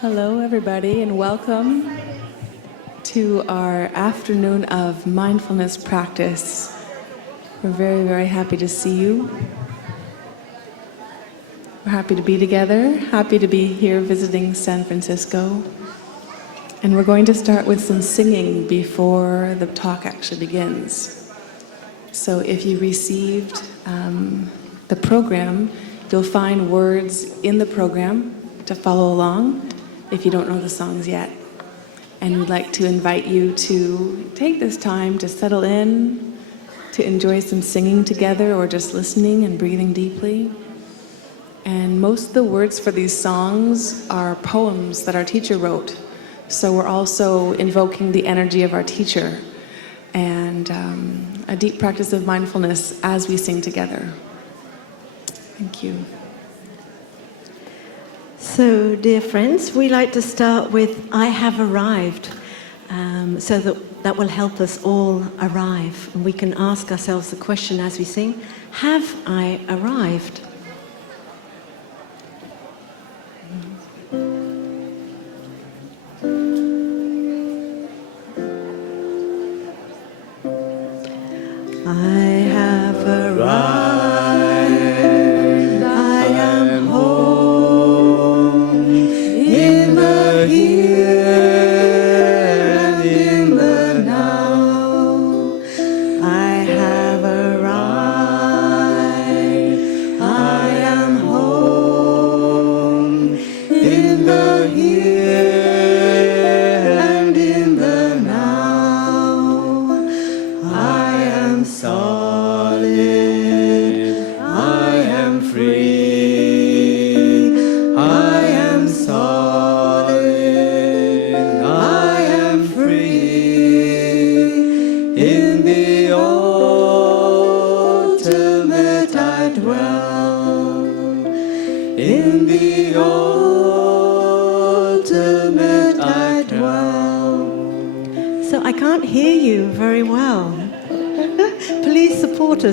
Hello, everybody, and welcome to our Afternoon of Mindfulness practice. We're very, very happy to see you. We're happy to be together, happy to be here visiting San Francisco. And we're going to start with some singing before the talk actually begins. So if you received the program, you'll find words in the program to follow along if you don't know the songs yet. And we'd like to invite you to take this time to settle in, to enjoy some singing together or just listening and breathing deeply. And most of the words for these songs are poems that our teacher wrote. So we're also invoking the energy of our teacher and a deep practice of mindfulness as we sing together. Thank you. So, dear friends, we like to start with I have arrived, so that will help us all arrive. And we can ask ourselves the question as we sing, have I arrived? I have arrived.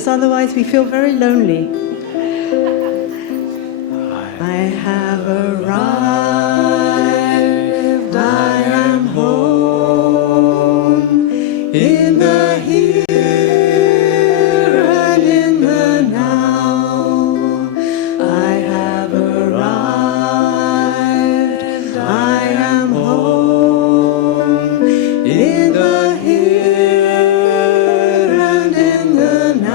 Otherwise we feel very lonely. I have arrived, I am home, in the here and in the now. I have arrived, I am home, in the here and in the now.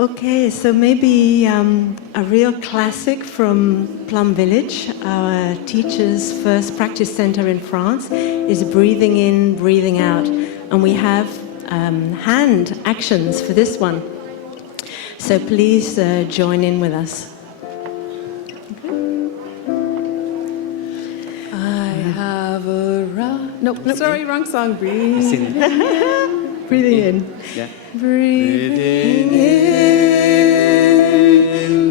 Okay, so maybe a real classic from Plum Village, our teacher's first practice center in France, is breathing in, breathing out. And we have hand actions for this one. So please join in with us. I have arrived. Nope, sorry, wrong song. Breathing in. Yeah. Breathing in,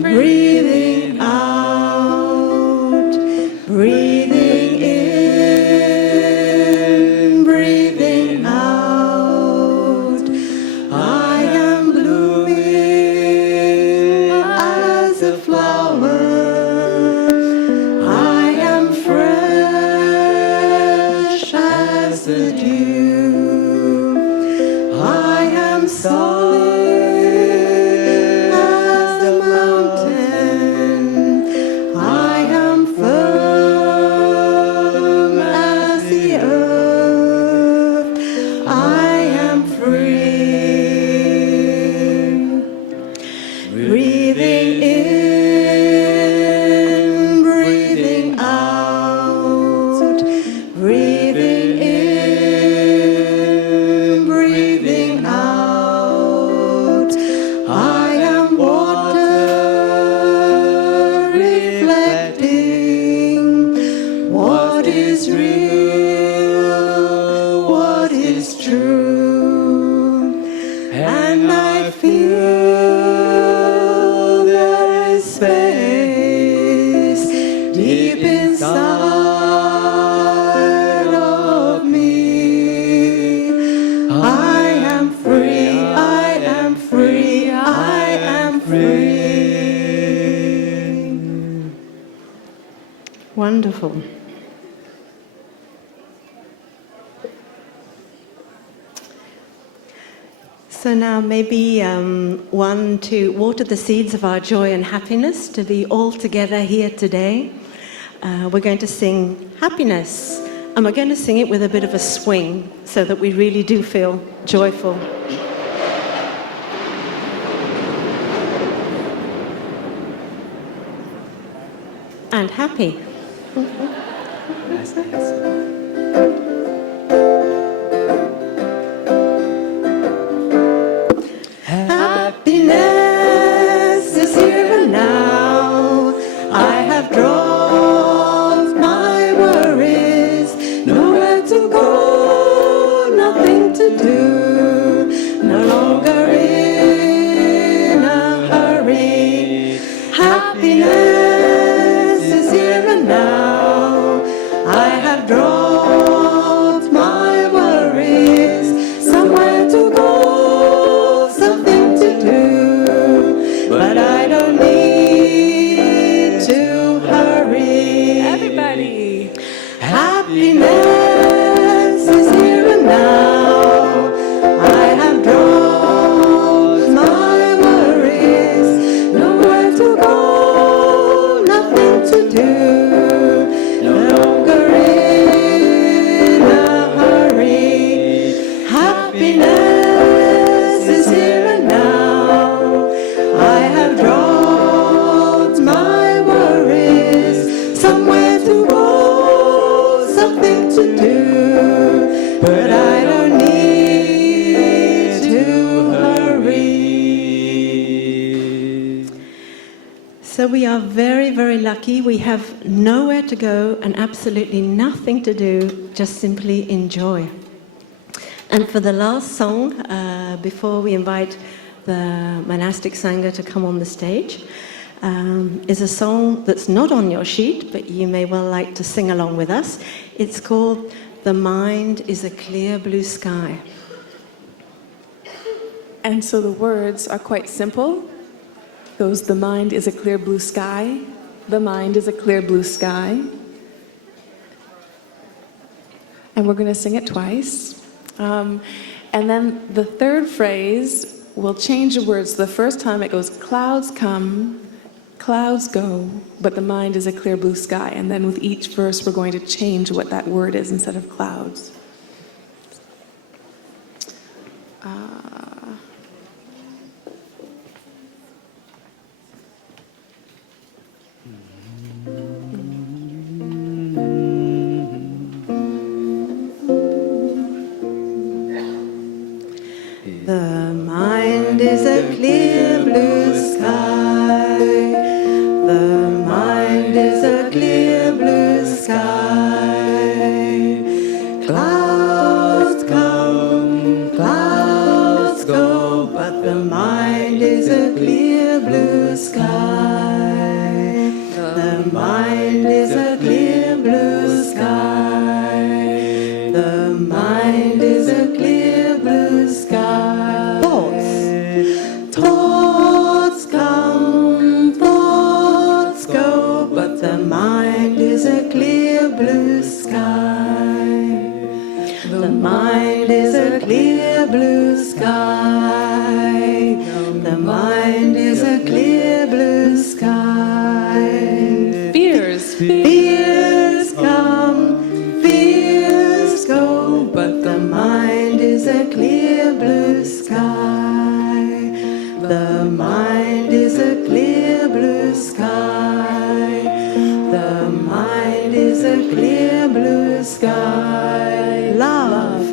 breathing out, breathing in, breathing out. I am blooming as a flower. I am fresh as the dew. I am solid. Wonderful. So now maybe one to water the seeds of our joy and happiness to be all together here today. We're going to sing Happiness, and we're going to sing it with a bit of a swing so that we really do feel joyful. And happy. Happiness is here and now. I have dropped my worries. Nowhere to go, nothing to do. No longer in a hurry. Happiness is here and now. I have dropped my worries. Somewhere to go, something to do, but I don't need to hurry. Everybody! Happiness is here and now. I have dropped my worries. Nowhere to go, nothing to do. No longer in a hurry. Happiness is here and now. I have dropped my worries. Somewhere to go, something to do, but I don't need to hurry. So we are very, very lucky. We have nowhere to go and absolutely nothing to do, just simply enjoy. And for the last song, before we invite the monastic sangha to come on the stage, is a song that's not on your sheet, but you may well like to sing along with us. It's called The Mind is a Clear Blue Sky. And so the words are quite simple. Goes, the mind is a clear blue sky. The mind is a clear blue sky. And we're going to sing it twice. And then the third phrase, we'll change the words. The first time it goes, clouds come, clouds go, but the mind is a clear blue sky. And then with each verse, we're going to change what that word is instead of clouds. The mind is a clear blue sky. The mind is a clear blue sky. Clouds come, clouds go, but the mind is a clear blue sky. The mind is a clear blue sky. The mind is a clear blue sky. Thoughts come, thoughts go, but the mind is a clear blue sky. The mind is a clear blue sky. The mind is a clear blue sky. Fears come, fears go, but the mind is a clear blue sky. The mind is a clear blue sky. The mind is a clear blue sky. Love,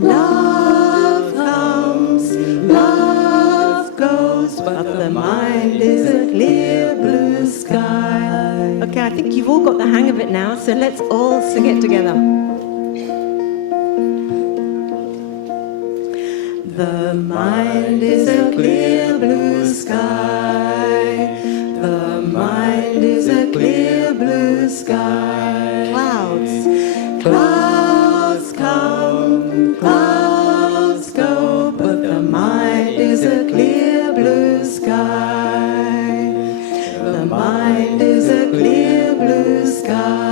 love comes, love goes, but the mind is a clear blue sky. Okay, I think you've all got the hang of it now, so let's all sing it together. The mind is a clear blue sky. The mind is a clear blue sky. Clouds, clouds come, clouds go, but the mind is a clear blue sky. The mind is a clear blue sky.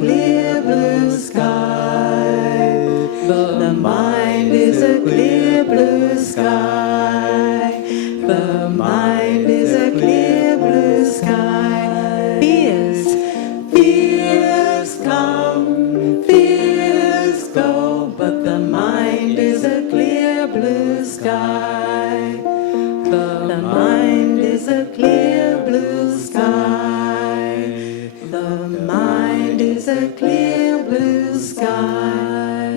clear blue sky. The mind is a clear blue sky. The mind is a clear blue sky. Fears come, fears go, but the mind is a clear blue sky. The mind is a clear blue sky. The mind is a clear blue sky.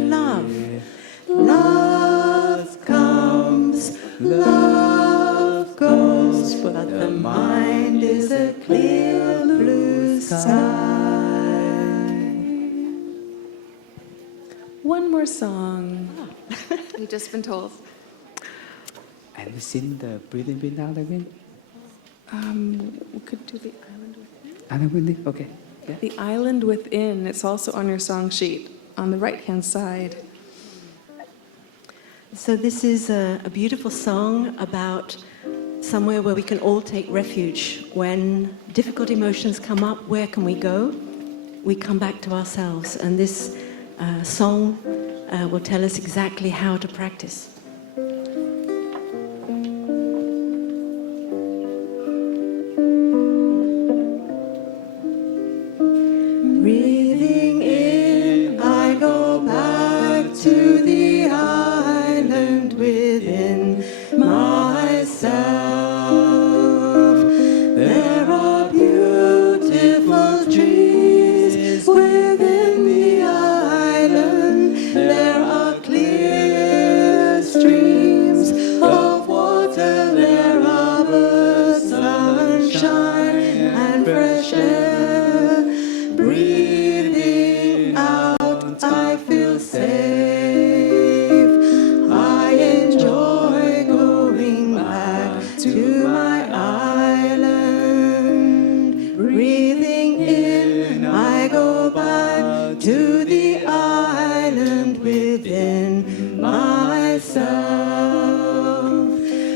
Love comes, love goes, but the mind is a clear blue sky. One more song. We've just been told. And sing the breathing in out again. We could do the island within. Island within, okay. Yeah. The island within. It's also on your song sheet on the right-hand side. So this is a beautiful song about somewhere where we can all take refuge. When difficult emotions come up, where can we go? We come back to ourselves. And this song will tell us exactly how to practice. Breathing in, I go back to the island within myself. There are beautiful trees within the island. There are clear streams of water. There are birds, sunshine, and fresh air. Breathing out, I feel safe. I enjoy going back to my island. Breathing in, I go back to the island within myself.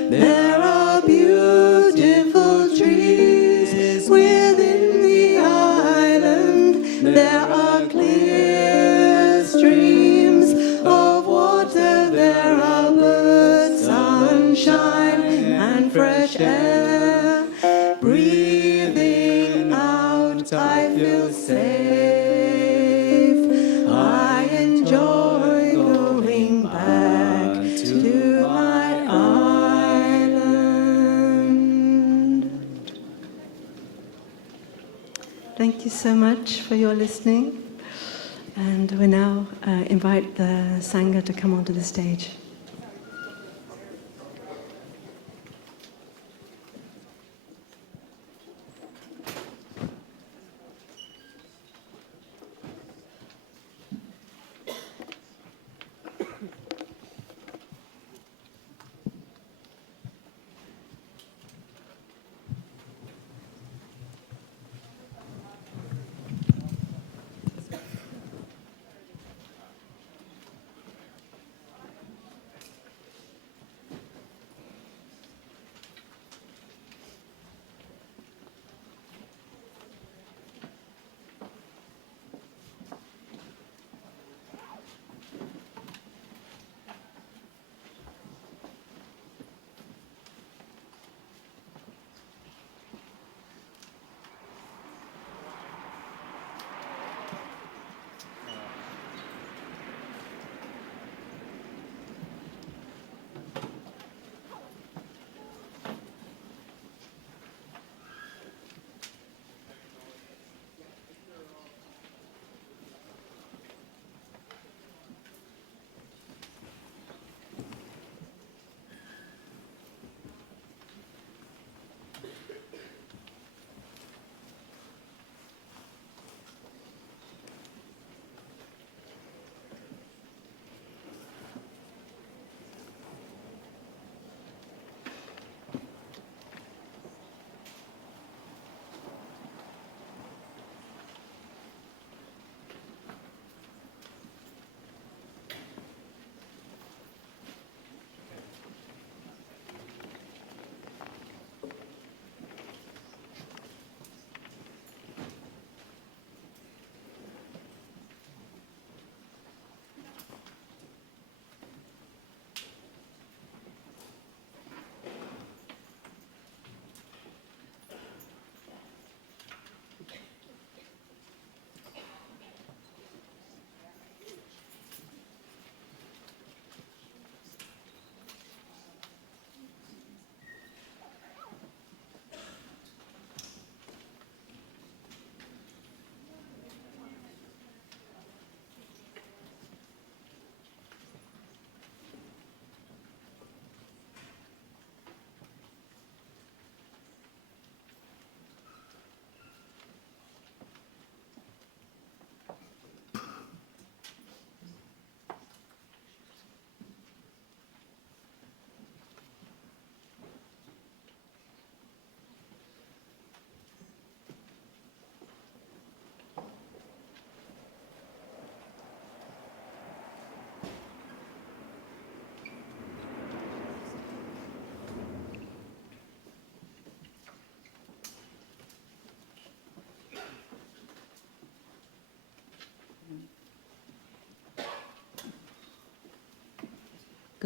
There are beautiful trees within the island. There are clear streams of water. There are birds, sunshine, and fresh air. Breathing out, I feel safe. I enjoy going back to my island. Thank you so much for your listening. And we now invite the sangha to come onto the stage.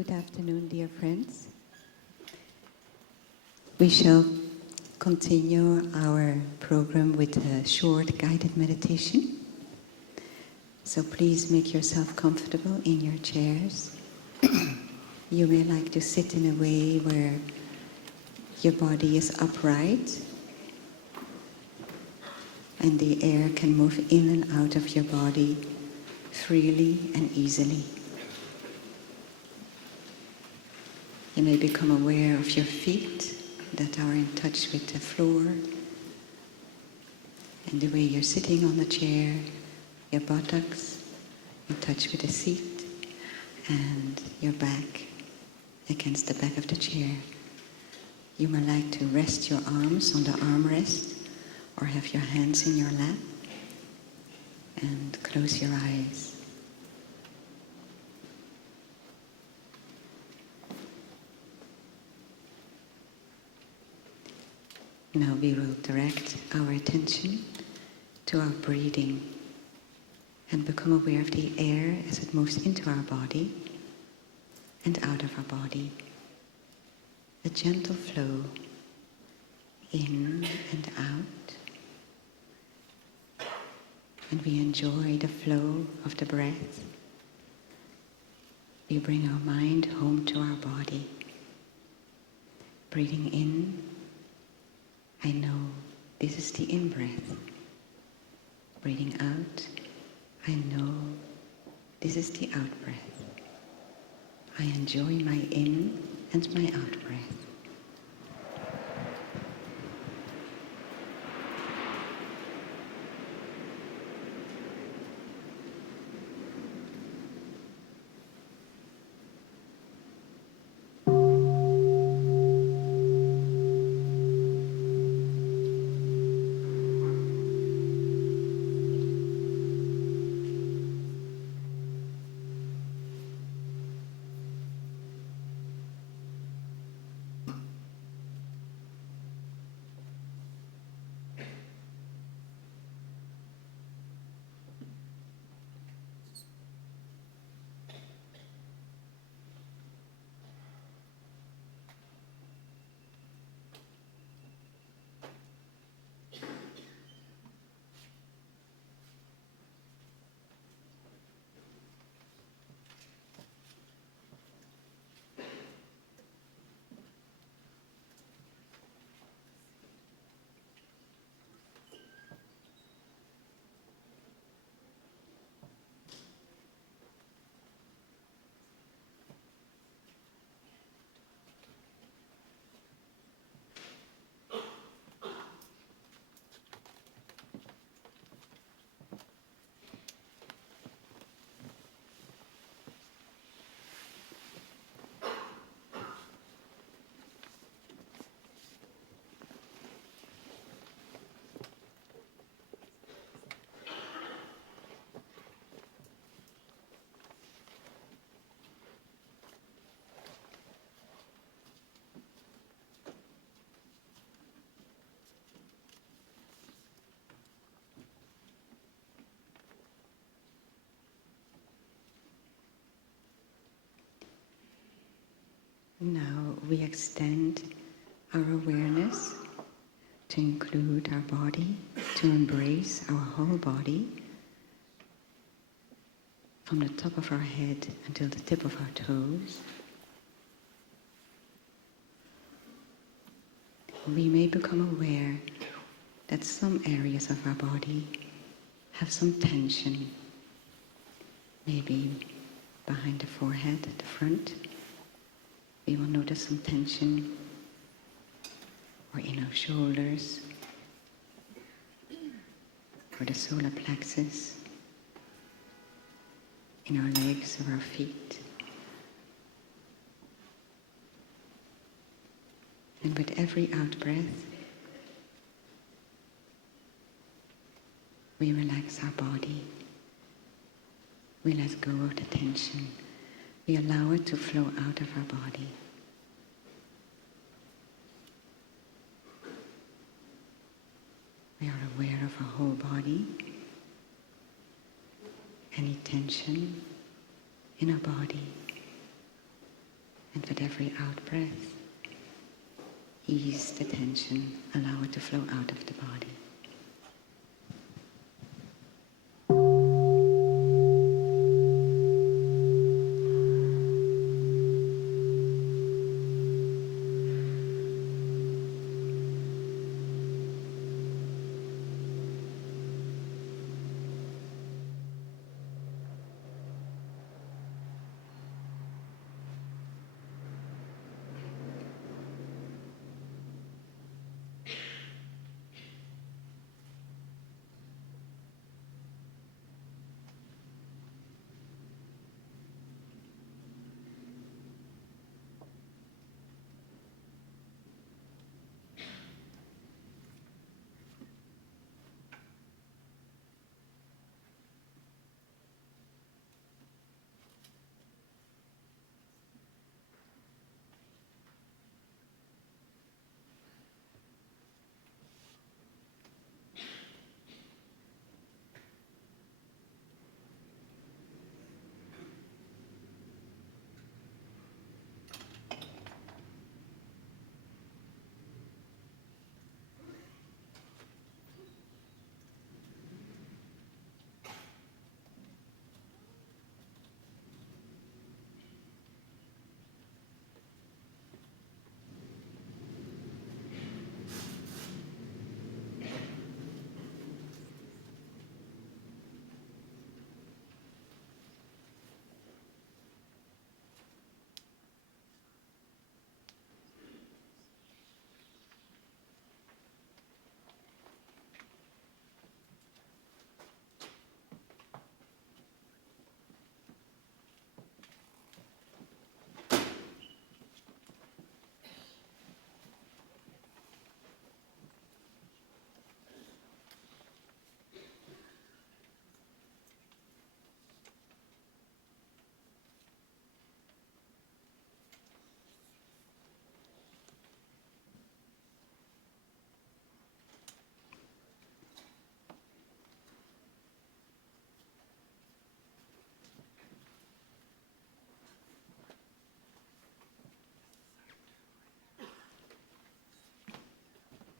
Good afternoon, dear friends. We shall continue our program with a short guided meditation. So please make yourself comfortable in your chairs. You may like to sit in a way where your body is upright and the air can move in and out of your body freely and easily. You may become aware of your feet that are in touch with the floor, and the way you're sitting on the chair, your buttocks in touch with the seat, and your back against the back of the chair. You may like to rest your arms on the armrest or have your hands in your lap and close your eyes. Now we will direct our attention to our breathing and become aware of the air as it moves into our body and out of our body. A gentle flow in and out. And we enjoy the flow of the breath. We bring our mind home to our body. Breathing in, I know this is the in-breath. Breathing out, I know this is the out-breath. I enjoy my in and my out-breath. Now we extend our awareness to include our body, to embrace our whole body, from the top of our head until the tip of our toes. We may become aware that some areas of our body have some tension, maybe behind the forehead at the front. We will notice some tension, or in our shoulders, or the solar plexus, in our legs or our feet. And with every out-breath, we relax our body. We let go of the tension. We allow it to flow out of our body. We are aware of our whole body. Any tension in our body. And with every out-breath, ease the tension, allow it to flow out of the body.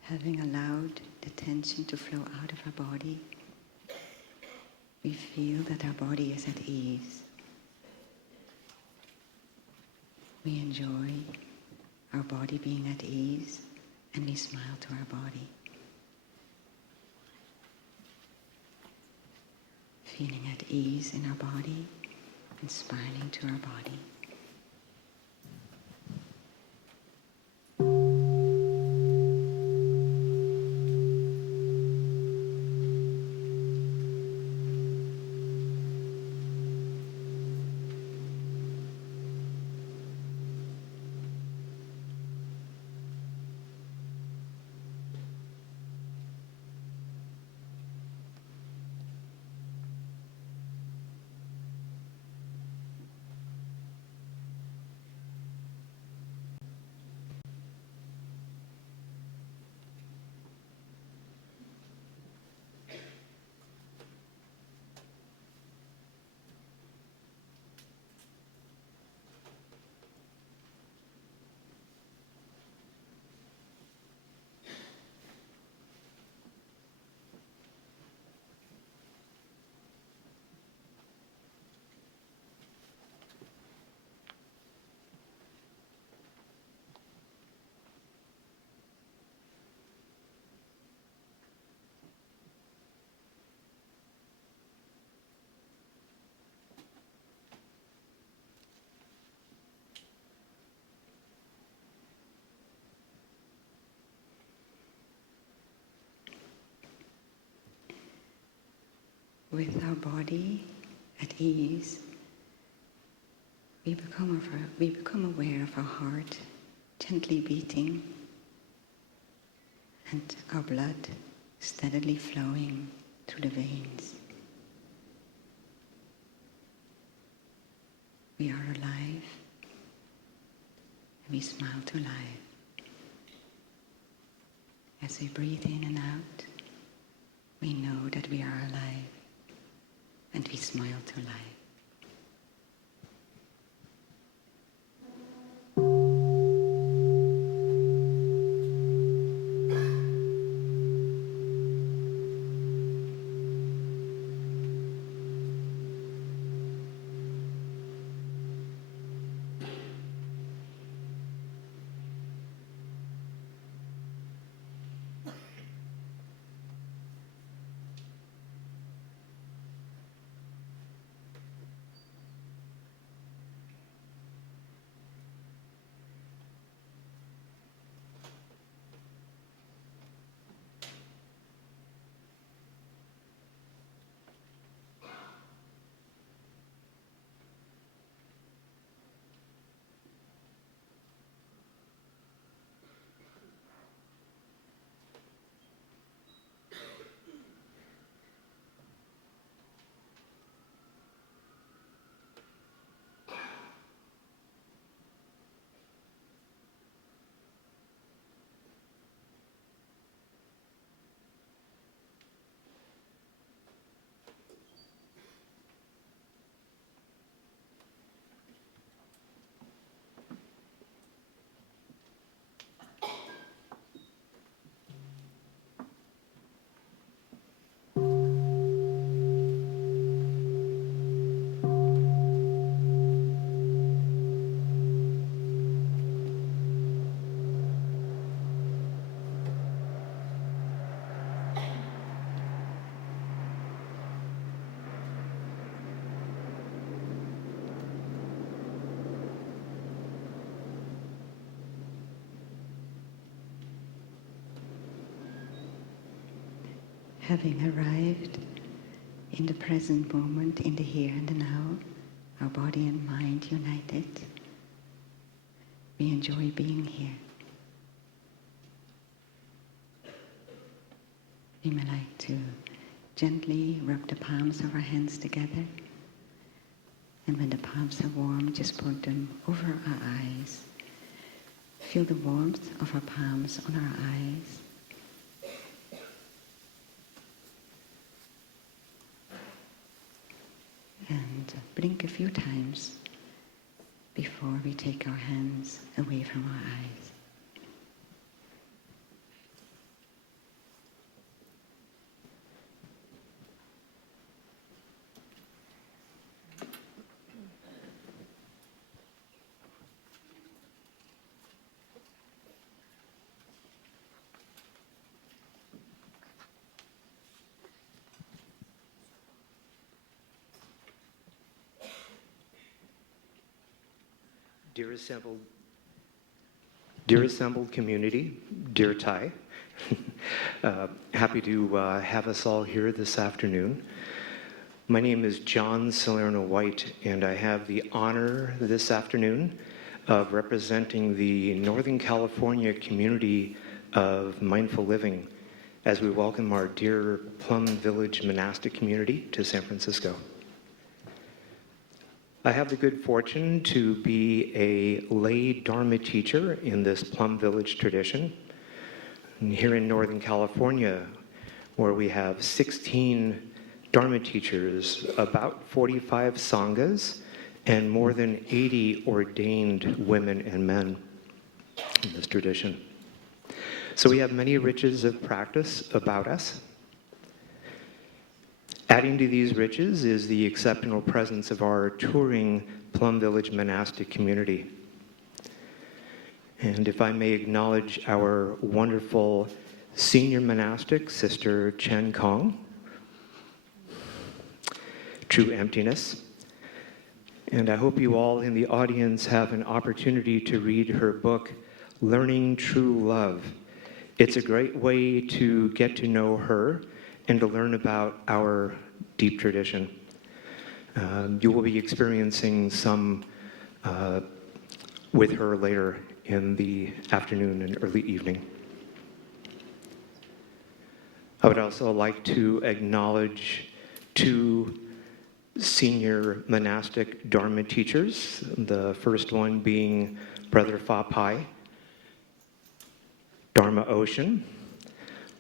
Having allowed the tension to flow out of our body, we feel that our body is at ease. We enjoy our body being at ease, and we smile to our body. Feeling at ease in our body and smiling to our body. With our body at ease, we become aware of our heart gently beating and our blood steadily flowing through the veins. We are alive, and we smile to life. As we breathe in and out, we know that we are alive, and we smile to life. Having arrived in the present moment, in the here and the now, our body and mind united, we enjoy being here. We may like to gently rub the palms of our hands together, and when the palms are warm, just put them over our eyes. Feel the warmth of our palms on our eyes. And blink a few times before we take our hands away from our eyes. Dear assembled community, dear Thai, happy to have us all here this afternoon. My name is John Salerno White, and I have the honor this afternoon of representing the Northern California community of mindful living as we welcome our dear Plum Village monastic community to San Francisco. I have the good fortune to be a lay Dharma teacher in this Plum Village tradition. And here in Northern California, where we have 16 Dharma teachers, about 45 sanghas, and more than 80 ordained women and men in this tradition. So we have many riches of practice about us. Adding to these riches is the exceptional presence of our touring Plum Village monastic community. And if I may acknowledge our wonderful senior monastic, Sister Chen Kong, True Emptiness. And I hope you all in the audience have an opportunity to read her book, Learning True Love. It's a great way to get to know her and to learn about our deep tradition. You will be experiencing some with her later in the afternoon and early evening. I would also like to acknowledge two senior monastic Dharma teachers, the first one being Brother Phap Hai, Dharma Ocean.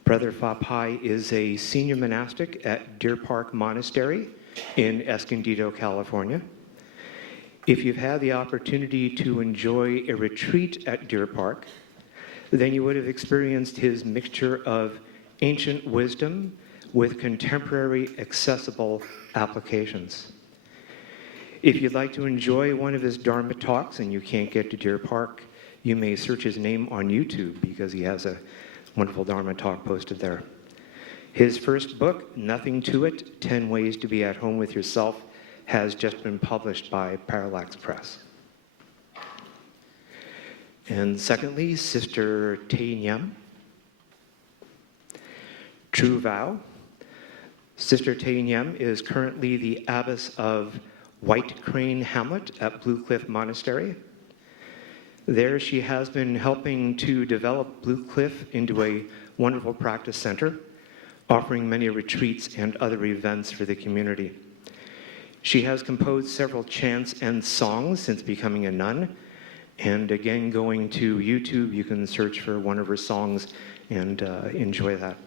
Brother Phap Hai is a senior monastic at Deer Park Monastery in Escondido, California. If you've had the opportunity to enjoy a retreat at Deer Park, then you would have experienced his mixture of ancient wisdom with contemporary accessible applications. If you'd like to enjoy one of his Dharma talks and you can't get to Deer Park, you may search his name on YouTube because he has a wonderful Dharma talk posted there. His first book, Nothing to It, 10 Ways to Be at Home with Yourself, has just been published by Parallax Press. And secondly, Sister The Nghiem, True Vow. Sister The Nghiem is currently the abbess of White Crane Hamlet at Blue Cliff Monastery. There she has been helping to develop Blue Cliff into a wonderful practice center, offering many retreats and other events for the community. She has composed several chants and songs since becoming a nun, and again, going to YouTube, you can search for one of her songs and enjoy that.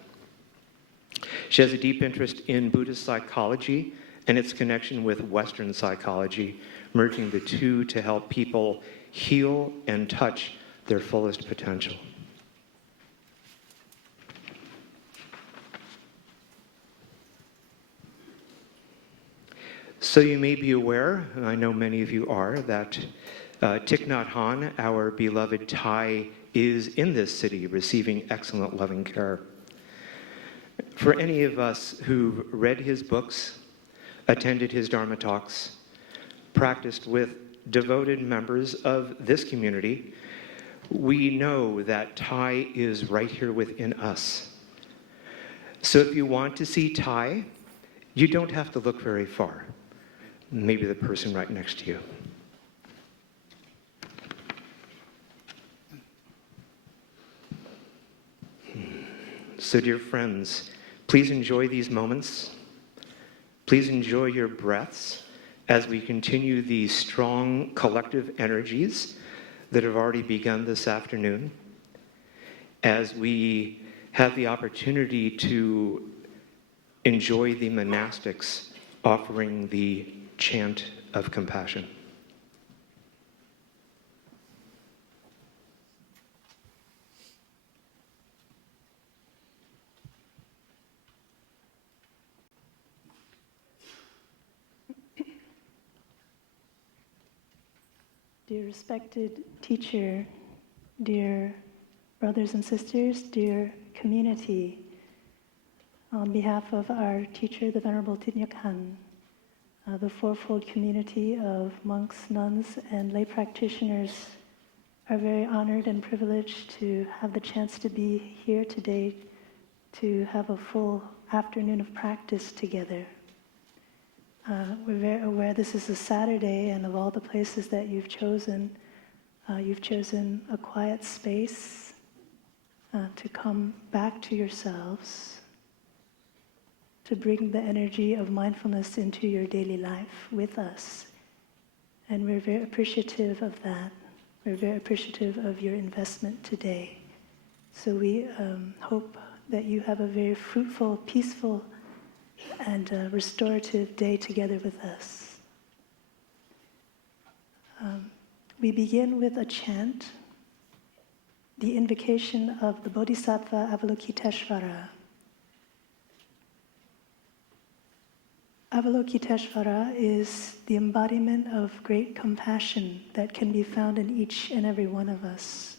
She has a deep interest in Buddhist psychology and its connection with Western psychology, merging the two to help people heal and touch their fullest potential. So you may be aware, and I know many of you are, that Thich Nhat Hanh, our beloved Thai, is in this city receiving excellent loving care. For any of us who've read his books, attended his Dharma talks, practiced with devoted members of this community, we know that Thai is right here within us. So if you want to see Thai, you don't have to look very far. Maybe the person right next to you. So dear friends, please enjoy these moments. Please enjoy your breaths as we continue these strong collective energies that have already begun this afternoon, as we have the opportunity to enjoy the monastics offering the chant of compassion. Dear respected teacher, dear brothers and sisters, dear community, on behalf of our teacher, the Venerable Thich Nhat Hanh, the fourfold community of monks, nuns, and lay practitioners are very honored and privileged to have the chance to be here today to have a full afternoon of practice together. We're very aware this is a Saturday, and of all the places that you've chosen a quiet space to come back to yourselves, to bring the energy of mindfulness into your daily life with us. And we're very appreciative of that. We're very appreciative of your investment today. So we hope that you have a very fruitful, peaceful, and restorative day together with us. We begin with a chant, the invocation of the Bodhisattva Avalokiteshvara. Avalokiteshvara is the embodiment of great compassion that can be found in each and every one of us.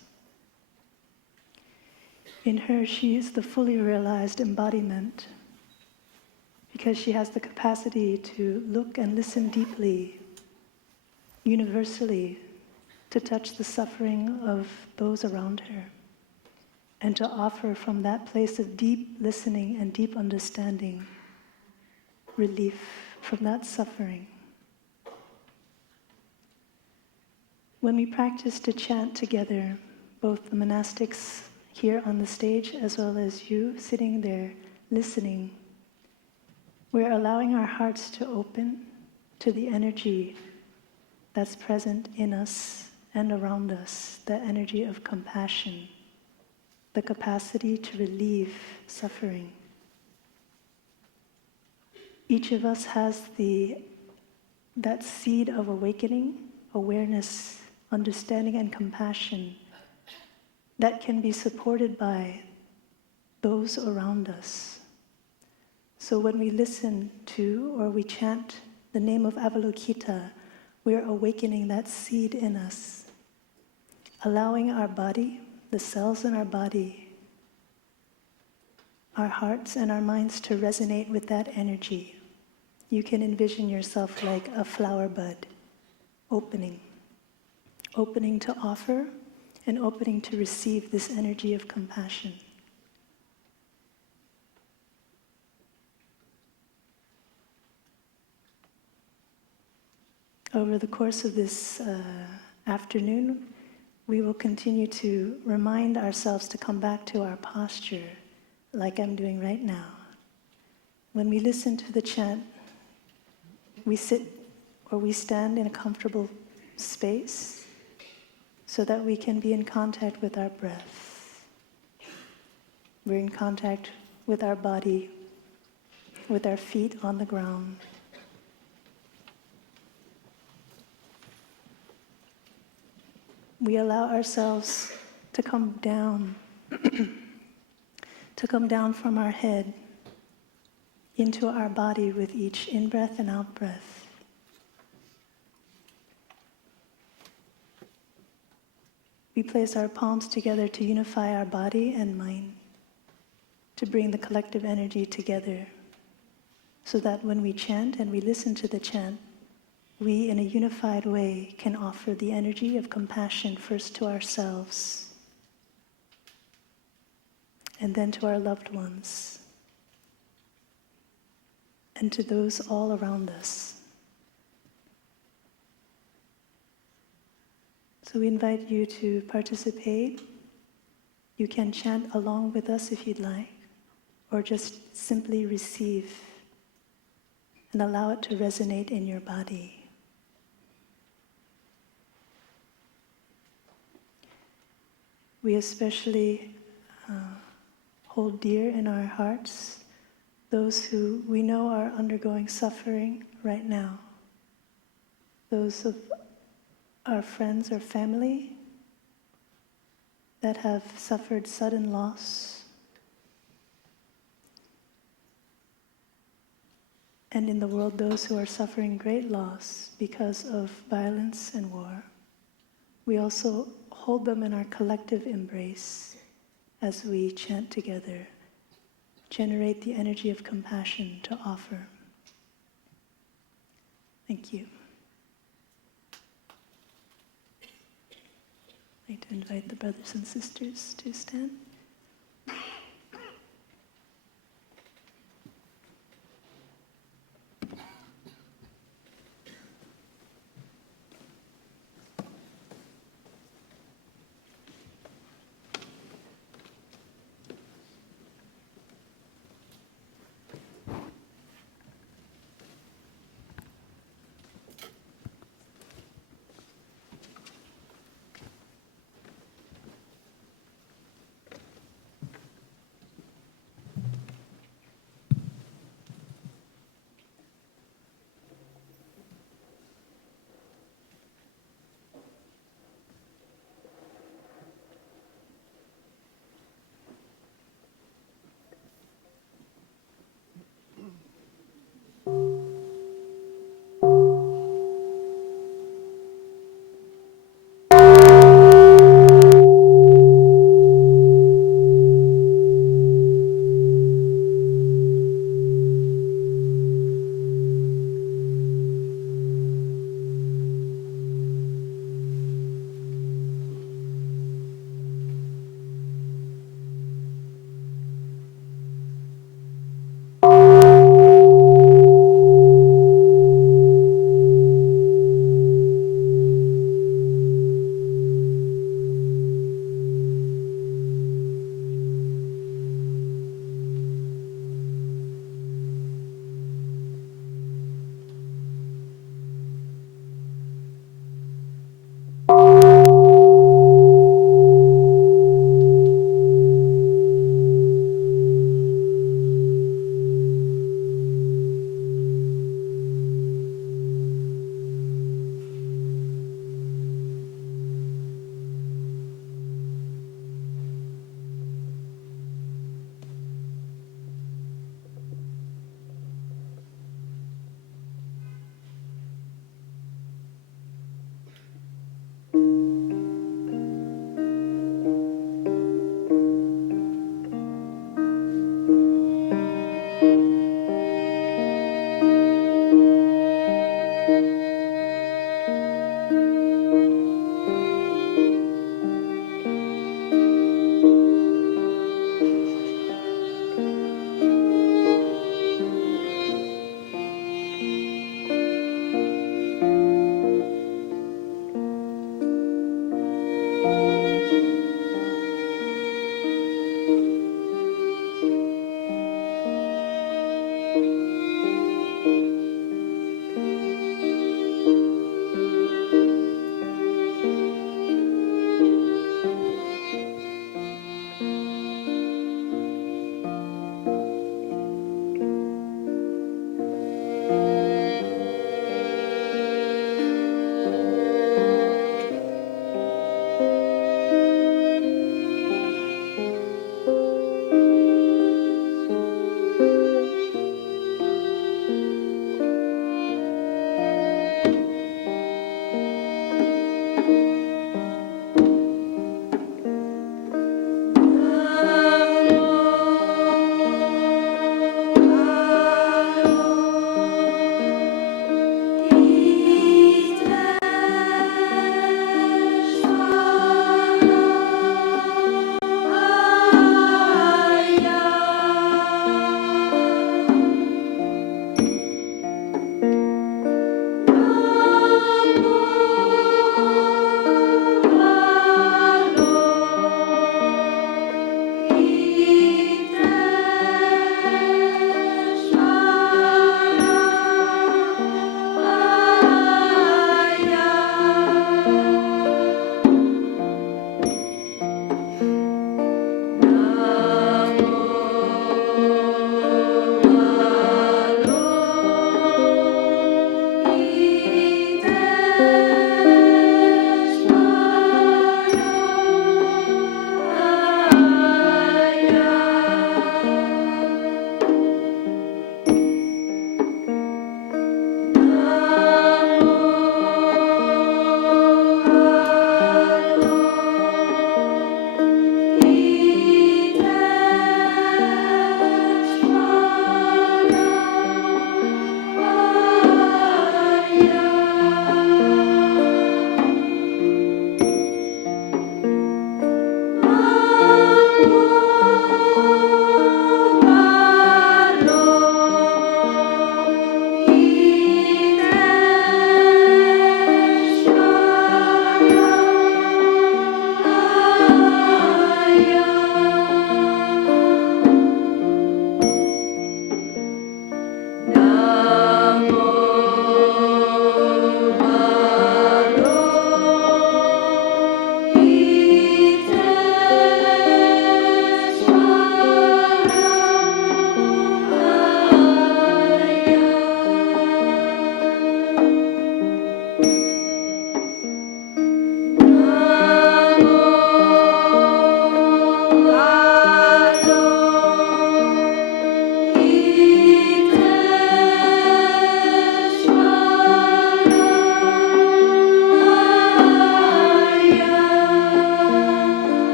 In her, she is the fully realized embodiment, because she has the capacity to look and listen deeply, universally, to touch the suffering of those around her, and to offer from that place of deep listening and deep understanding relief from that suffering. When we practice to chant together, both the monastics here on the stage as well as you sitting there listening, we're allowing our hearts to open to the energy that's present in us and around us, the energy of compassion, the capacity to relieve suffering. Each of us has that seed of awakening, awareness, understanding, and compassion that can be supported by those around us. So when we listen to or we chant the name of Avalokita, we're awakening that seed in us, allowing our body, the cells in our body, our hearts and our minds to resonate with that energy. You can envision yourself like a flower bud, opening to offer and opening to receive this energy of compassion. Over the course of this afternoon, we will continue to remind ourselves to come back to our posture, like I'm doing right now. When we listen to the chant, we sit or we stand in a comfortable space so that we can be in contact with our breath. We're in contact with our body, with our feet on the ground. We allow ourselves to come down, from our head into our body with each in-breath and out-breath. We place our palms together to unify our body and mind, to bring the collective energy together, so that when we chant and we listen to the chant, we, in a unified way, can offer the energy of compassion first to ourselves and then to our loved ones and to those all around us. So we invite you to participate. You can chant along with us if you'd like, or just simply receive and allow it to resonate in your body. We especially hold dear in our hearts those who we know are undergoing suffering right now. Those of our friends or family that have suffered sudden loss. And in the world, those who are suffering great loss because of violence and war. We also hold them in our collective embrace as we chant together, generate the energy of compassion to offer. Thank you. I'd like to invite the brothers and sisters to stand.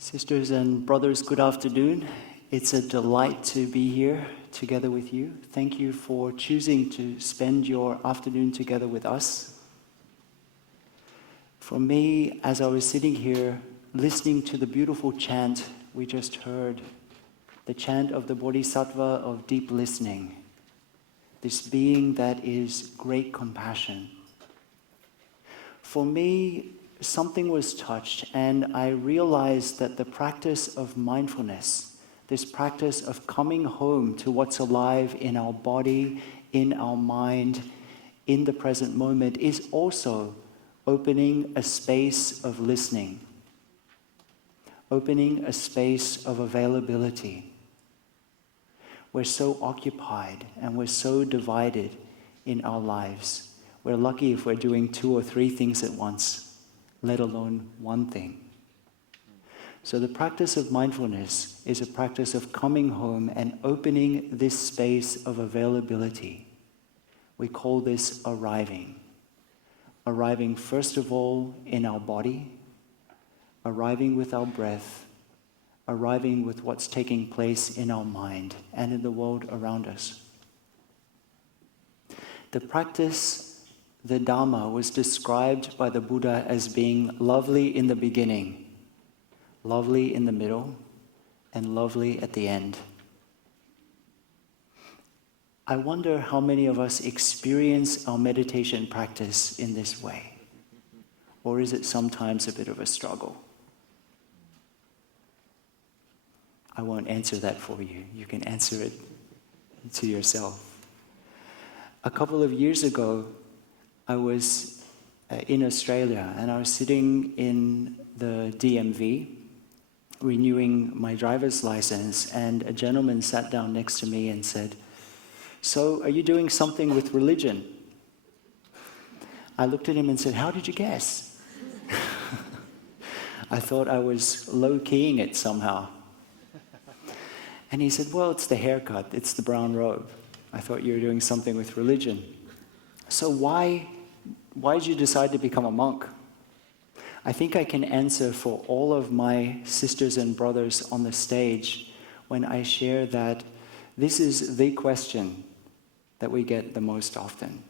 Sisters and brothers, good afternoon. It's a delight to be here together with you. Thank you for choosing to spend your afternoon together with us. For me, as I was sitting here listening to the beautiful chant we just heard, the chant of the Bodhisattva of deep listening, this being that is great compassion. For me, something was touched, and I realized that the practice of mindfulness, this practice of coming home to what's alive in our body, in our mind, in the present moment, is also opening a space of listening, opening a space of availability. We're so occupied and we're so divided in our lives. We're lucky if we're doing 2 or 3 things at once, let alone one thing. So the practice of mindfulness is a practice of coming home and opening this space of availability. We call this arriving. Arriving first of all in our body, arriving with our breath, arriving with what's taking place in our mind and in the world around us. The practice, the Dharma, was described by the Buddha as being lovely in the beginning, lovely in the middle, and lovely at the end. I wonder how many of us experience our meditation practice in this way. Or is it sometimes a bit of a struggle? I won't answer that for you. You can answer it to yourself. A couple of years ago, I was in Australia, and I was sitting in the DMV renewing my driver's license, and a gentleman sat down next to me and said, "So, are you doing something with religion?" I looked at him and said, "How did you guess?" I thought I was low-keying it somehow. And he said, "Well, it's the haircut, it's the brown robe. I thought you were doing something with religion. So why did you decide to become a monk?" I think I can answer for all of my sisters and brothers on the stage when I share that this is the question that we get the most often.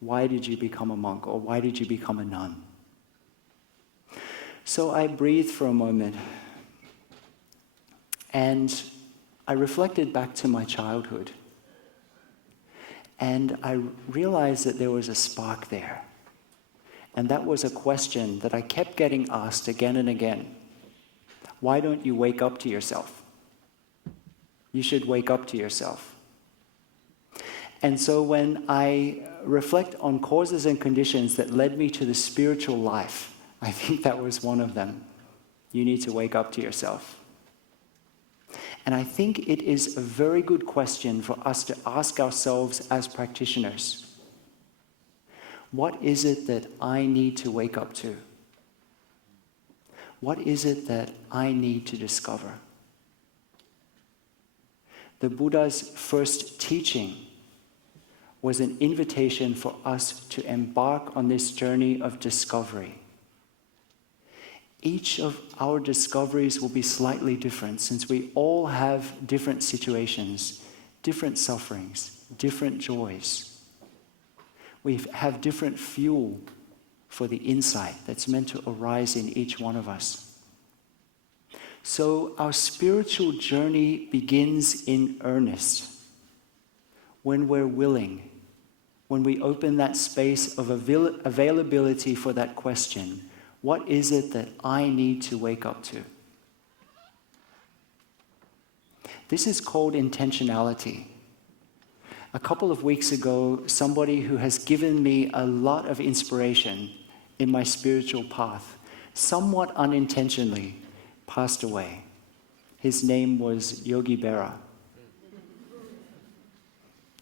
Why did you become a monk, or why did you become a nun? So I breathed for a moment, and I reflected back to my childhood. And I realized that there was a spark there. And that was a question that I kept getting asked again and again. Why don't you wake up to yourself? You should wake up to yourself. And so when I reflect on causes and conditions that led me to the spiritual life, I think that was one of them. You need to wake up to yourself. And I think it is a very good question for us to ask ourselves as practitioners. What is it that I need to wake up to? What is it that I need to discover? The Buddha's first teaching was an invitation for us to embark on this journey of discovery. Each of our discoveries will be slightly different, since we all have different situations, different sufferings, different joys. We have different fuel for the insight that's meant to arise in each one of us. So our spiritual journey begins in earnest when we're willing, when we open that space of availability for that question. What is it that I need to wake up to? This is called intentionality. A couple of weeks ago, somebody who has given me a lot of inspiration in my spiritual path, somewhat unintentionally, passed away. His name was Yogi Berra.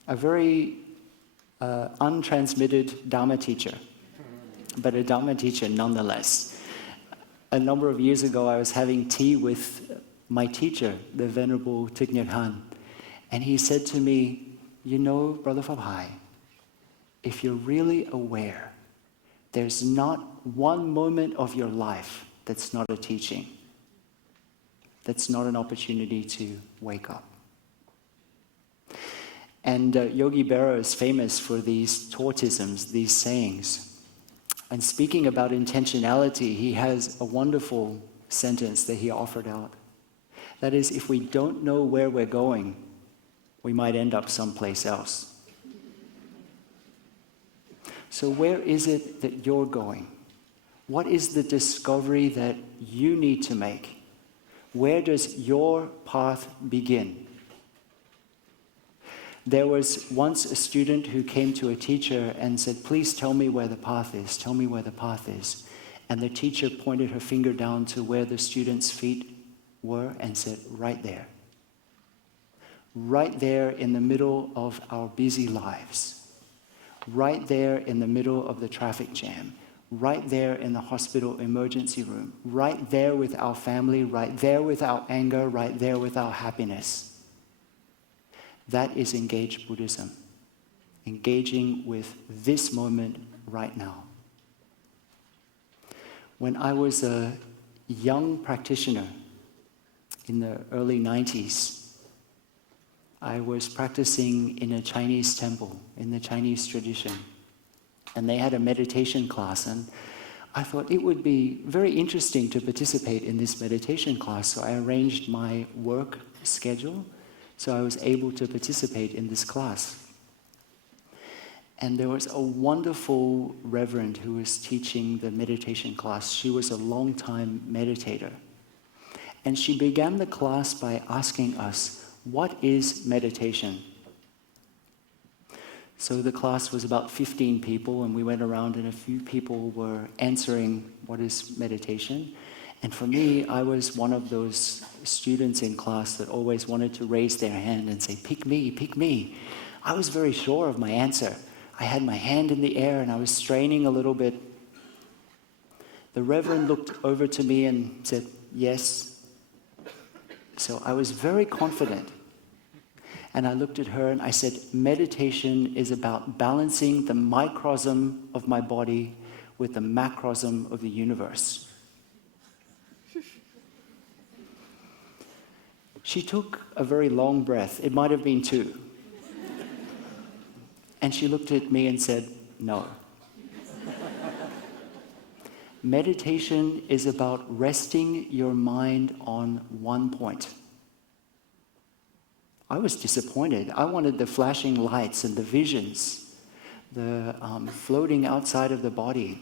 A very untransmitted Dharma teacher, but a Dharma teacher nonetheless. A number of years ago, I was having tea with my teacher, the Venerable Thich Nhat Hanh, and he said to me, "You know, Brother Phap Hai, if you're really aware, there's not one moment of your life that's not a teaching. That's not an opportunity to wake up. And Yogi Berra is famous for these tortisms, these sayings. And speaking about intentionality, he has a wonderful sentence that he offered out. That is, if we don't know where we're going, we might end up someplace else. So where is it that you're going? What is the discovery that you need to make? Where does your path begin? There was once a student who came to a teacher and said, please tell me where the path is, tell me where the path is. And the teacher pointed her finger down to where the student's feet were and said, right there. Right there in the middle of our busy lives. Right there in the middle of the traffic jam. Right there in the hospital emergency room. Right there with our family. Right there with our anger. Right there with our happiness. That is engaged Buddhism. Engaging with this moment right now. When I was a young practitioner in the early 90s, I was practicing in a Chinese temple, in the Chinese tradition. And they had a meditation class, and I thought it would be very interesting to participate in this meditation class. So I arranged my work schedule so I was able to participate in this class. And there was a wonderful reverend who was teaching the meditation class. She was a long-time meditator. And she began the class by asking us, what is meditation? So the class was about 15 people, and we went around and a few people were answering what is meditation. And for me, I was one of those students in class that always wanted to raise their hand and say, pick me, pick me. I was very sure of my answer. I had my hand in the air and I was straining a little bit. The Reverend looked over to me and said, yes. So I was very confident. And I looked at her and I said, meditation is about balancing the microcosm of my body with the macrocosm of the universe. She took a very long breath. It might have been 2. And she looked at me and said, no. Meditation is about resting your mind on one point. I was disappointed. I wanted the flashing lights and the visions, the floating outside of the body,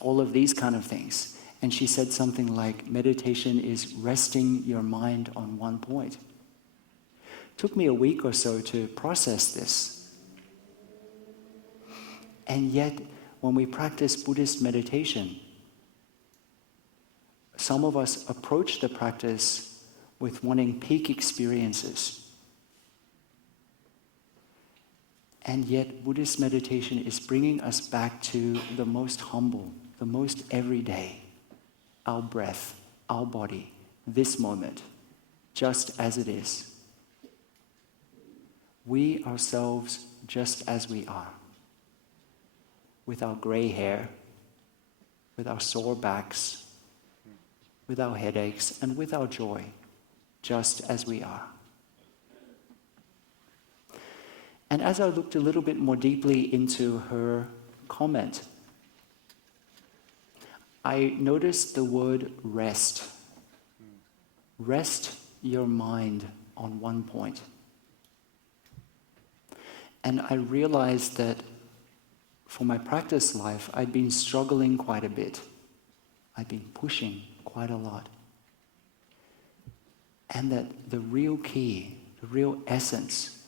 all of these kind of things. And she said something like, meditation is resting your mind on one point. It took me a week or so to process this. And yet, when we practice Buddhist meditation, some of us approach the practice with wanting peak experiences. And yet, Buddhist meditation is bringing us back to the most humble, the most everyday. Our breath, our body, this moment, just as it is. We ourselves just as we are. With our gray hair, with our sore backs, with our headaches, and with our joy, just as we are. And as I looked a little bit more deeply into her comment, I noticed the word rest. Rest your mind on one point. And I realized that for my practice life, I'd been struggling quite a bit. I'd been pushing quite a lot. And that the real key, the real essence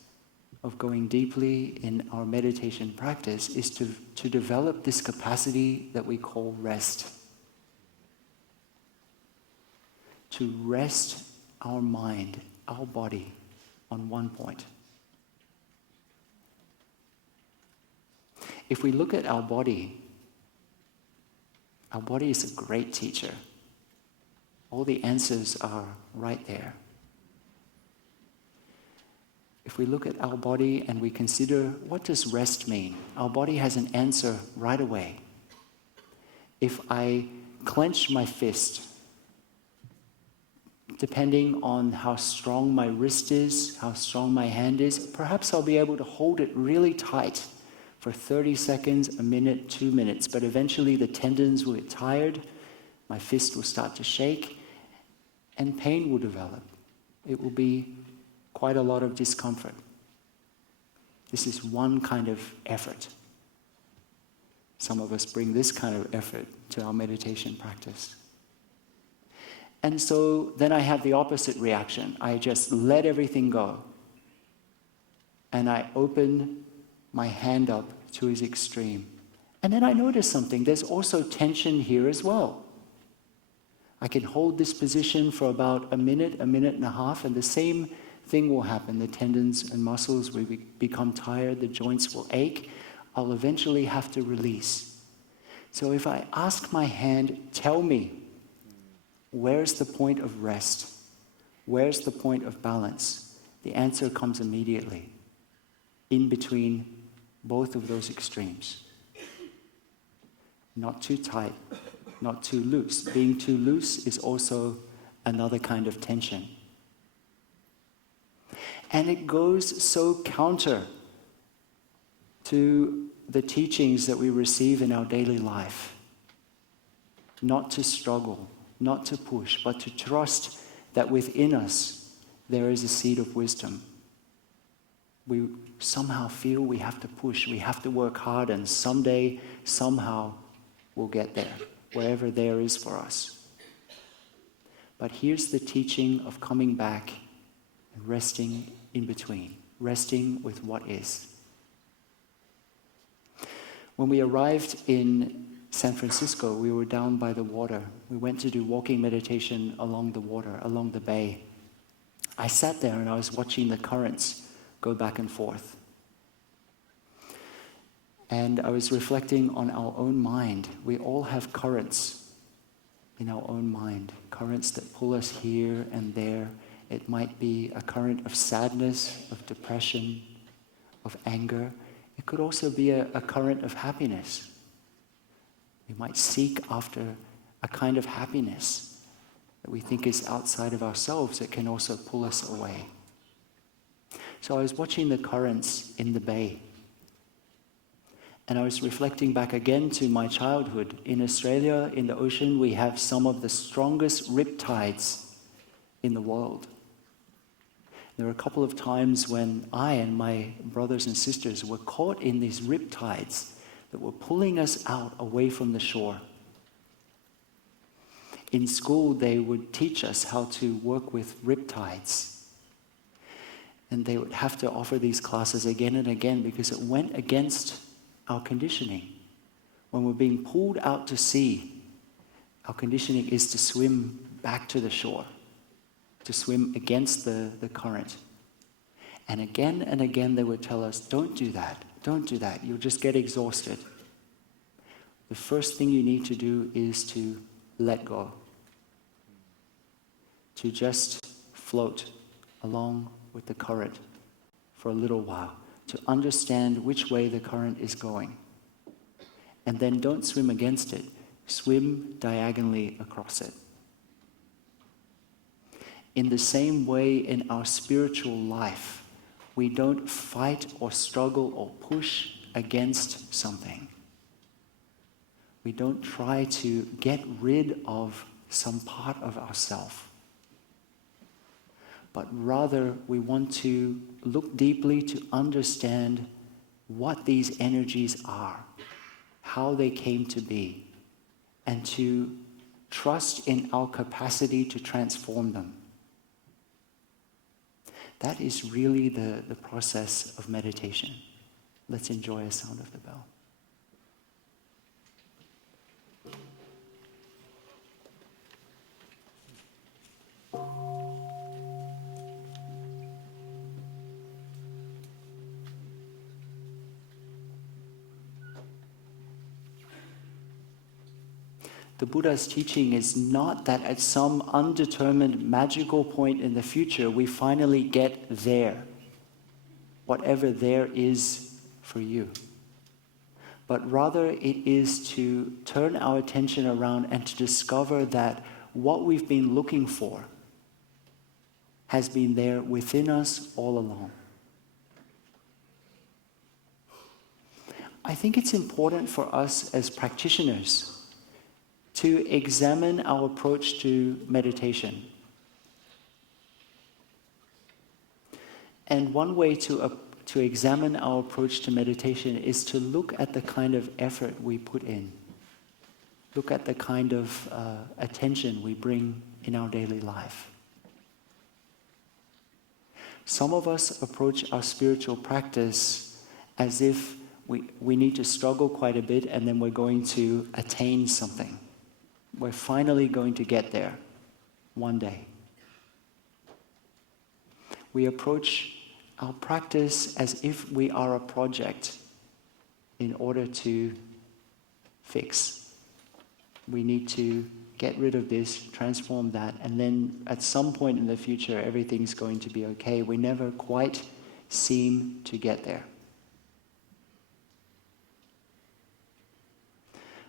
of going deeply in our meditation practice is to develop this capacity that we call rest. To rest our mind, our body, on one point. If we look at our body is a great teacher. All the answers are right there. If we look at our body and we consider, what does rest mean? Our body has an answer right away. If I clench my fist, depending on how strong my wrist is, how strong my hand is, perhaps I'll be able to hold it really tight for 30 seconds, a minute, 2 minutes, but eventually the tendons will get tired, my fist will start to shake, and pain will develop. It will be quite a lot of discomfort. This is one kind of effort. Some of us bring this kind of effort to our meditation practice. And so then I have the opposite reaction. I just let everything go. And I open my hand up to its extreme. And then I notice something. There's also tension here as well. I can hold this position for about a minute and a half, and the same thing will happen. The tendons and muscles will become tired, the joints will ache. I'll eventually have to release. So if I ask my hand, tell me, where's the point of rest? Where's the point of balance? The answer comes immediately, in between both of those extremes. Not too tight, not too loose. Being too loose is also another kind of tension. And it goes so counter to the teachings that we receive in our daily life. Not to struggle, not to push, but to trust that within us there is a seed of wisdom. We somehow feel we have to push, we have to work hard, and someday, somehow, we'll get there, wherever there is for us. But here's the teaching of coming back and resting in between, resting with what is. When we arrived in San Francisco, we were down by the water. We went to do walking meditation along the water, along the bay. I sat there and I was watching the currents go back and forth. And I was reflecting on our own mind. We all have currents in our own mind, currents that pull us here and there. It might be a current of sadness, of depression, of anger. It could also be a current of happiness. We might seek after a kind of happiness that we think is outside of ourselves that can also pull us away. So I was watching the currents in the bay. And I was reflecting back again to my childhood. In Australia, in the ocean, we have some of the strongest rip tides in the world. There were a couple of times when I and my brothers and sisters were caught in these rip tides that were pulling us out away from the shore. In school, they would teach us how to work with rip tides. And they would have to offer these classes again and again because it went against our conditioning. When we're being pulled out to sea, our conditioning is to swim back to the shore, to swim against the current. And again they would tell us, don't do that, you'll just get exhausted. The first thing you need to do is to let go, to just float along with the current for a little while, to understand which way the current is going. And then don't swim against it, swim diagonally across it. In the same way, in our spiritual life, we don't fight or struggle or push against something. We don't try to get rid of some part of ourselves. But rather, we want to look deeply to understand what these energies are, how they came to be, and to trust in our capacity to transform them. That is really the process of meditation. Let's enjoy a sound of the bell. The Buddha's teaching is not that at some undetermined magical point in the future we finally get there, whatever there is for you. But rather it is to turn our attention around and to discover that what we've been looking for has been there within us all along. I think it's important for us as practitioners to examine our approach to meditation. And one way to examine our approach to meditation is to look at the kind of effort we put in. Look at the kind of attention we bring in our daily life. Some of us approach our spiritual practice as if we need to struggle quite a bit and then we're going to attain something. We're finally going to get there one day. We approach our practice as if we are a project in order to fix. We need to get rid of this, transform that, and then at some point in the future everything's going to be okay. We never quite seem to get there.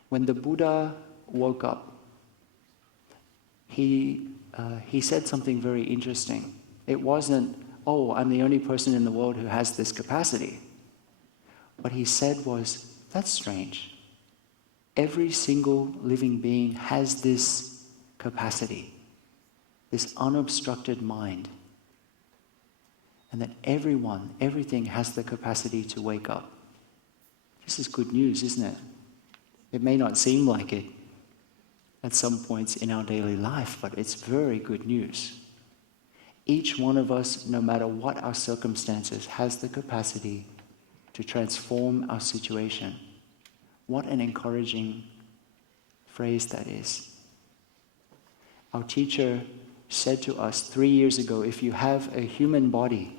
When the Buddha woke up, he said something very interesting. It wasn't, oh, I'm the only person in the world who has this capacity. What he said was, that's strange. Every single living being has this capacity, this unobstructed mind. And that everything has the capacity to wake up. This is good news, isn't it? It may not seem like it at some points in our daily life, but it's very good news. Each one of us, no matter what our circumstances, has the capacity to transform our situation. What an encouraging phrase that is. Our teacher said to us 3 years ago, if you have a human body,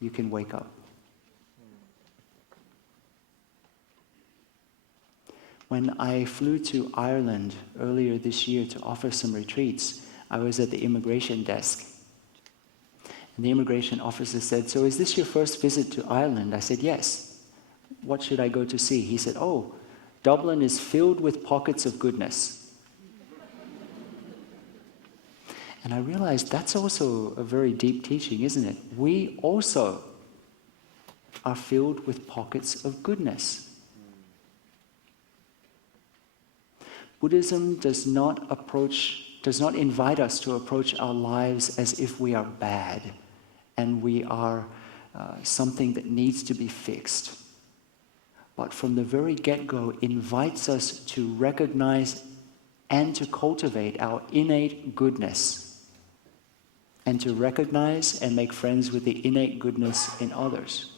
you can wake up. When I flew to Ireland earlier this year to offer some retreats, I was at the immigration desk. And the immigration officer said, so is this your first visit to Ireland? I said, yes. What should I go to see? He said, oh, Dublin is filled with pockets of goodness. And I realized that's also a very deep teaching, isn't it? We also are filled with pockets of goodness. Buddhism does not invite us to approach our lives as if we are bad and we are something that needs to be fixed. But from the very get-go invites us to recognize and to cultivate our innate goodness and to recognize and make friends with the innate goodness in others.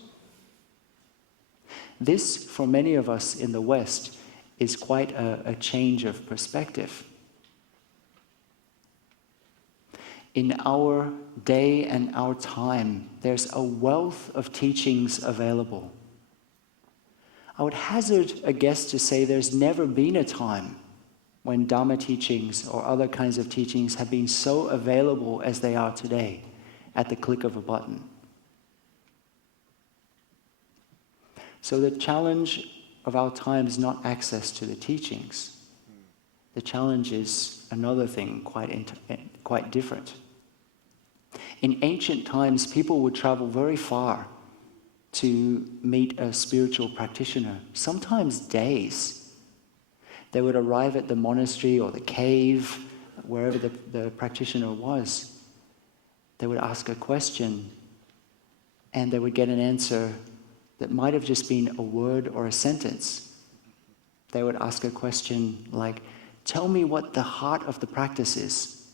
This, for many of us in the West, is quite a change of perspective. In our day and our time, there's a wealth of teachings available. I would hazard a guess to say there's never been a time when Dharma teachings or other kinds of teachings have been so available as they are today, at the click of a button. So the challenge of our time is not access to the teachings. The challenge is another thing quite different. In ancient times, people would travel very far to meet a spiritual practitioner, sometimes days. They would arrive at the monastery or the cave, wherever the practitioner was. They would ask a question, and they would get an answer that might have just been a word or a sentence. They would ask a question like, tell me what the heart of the practice is.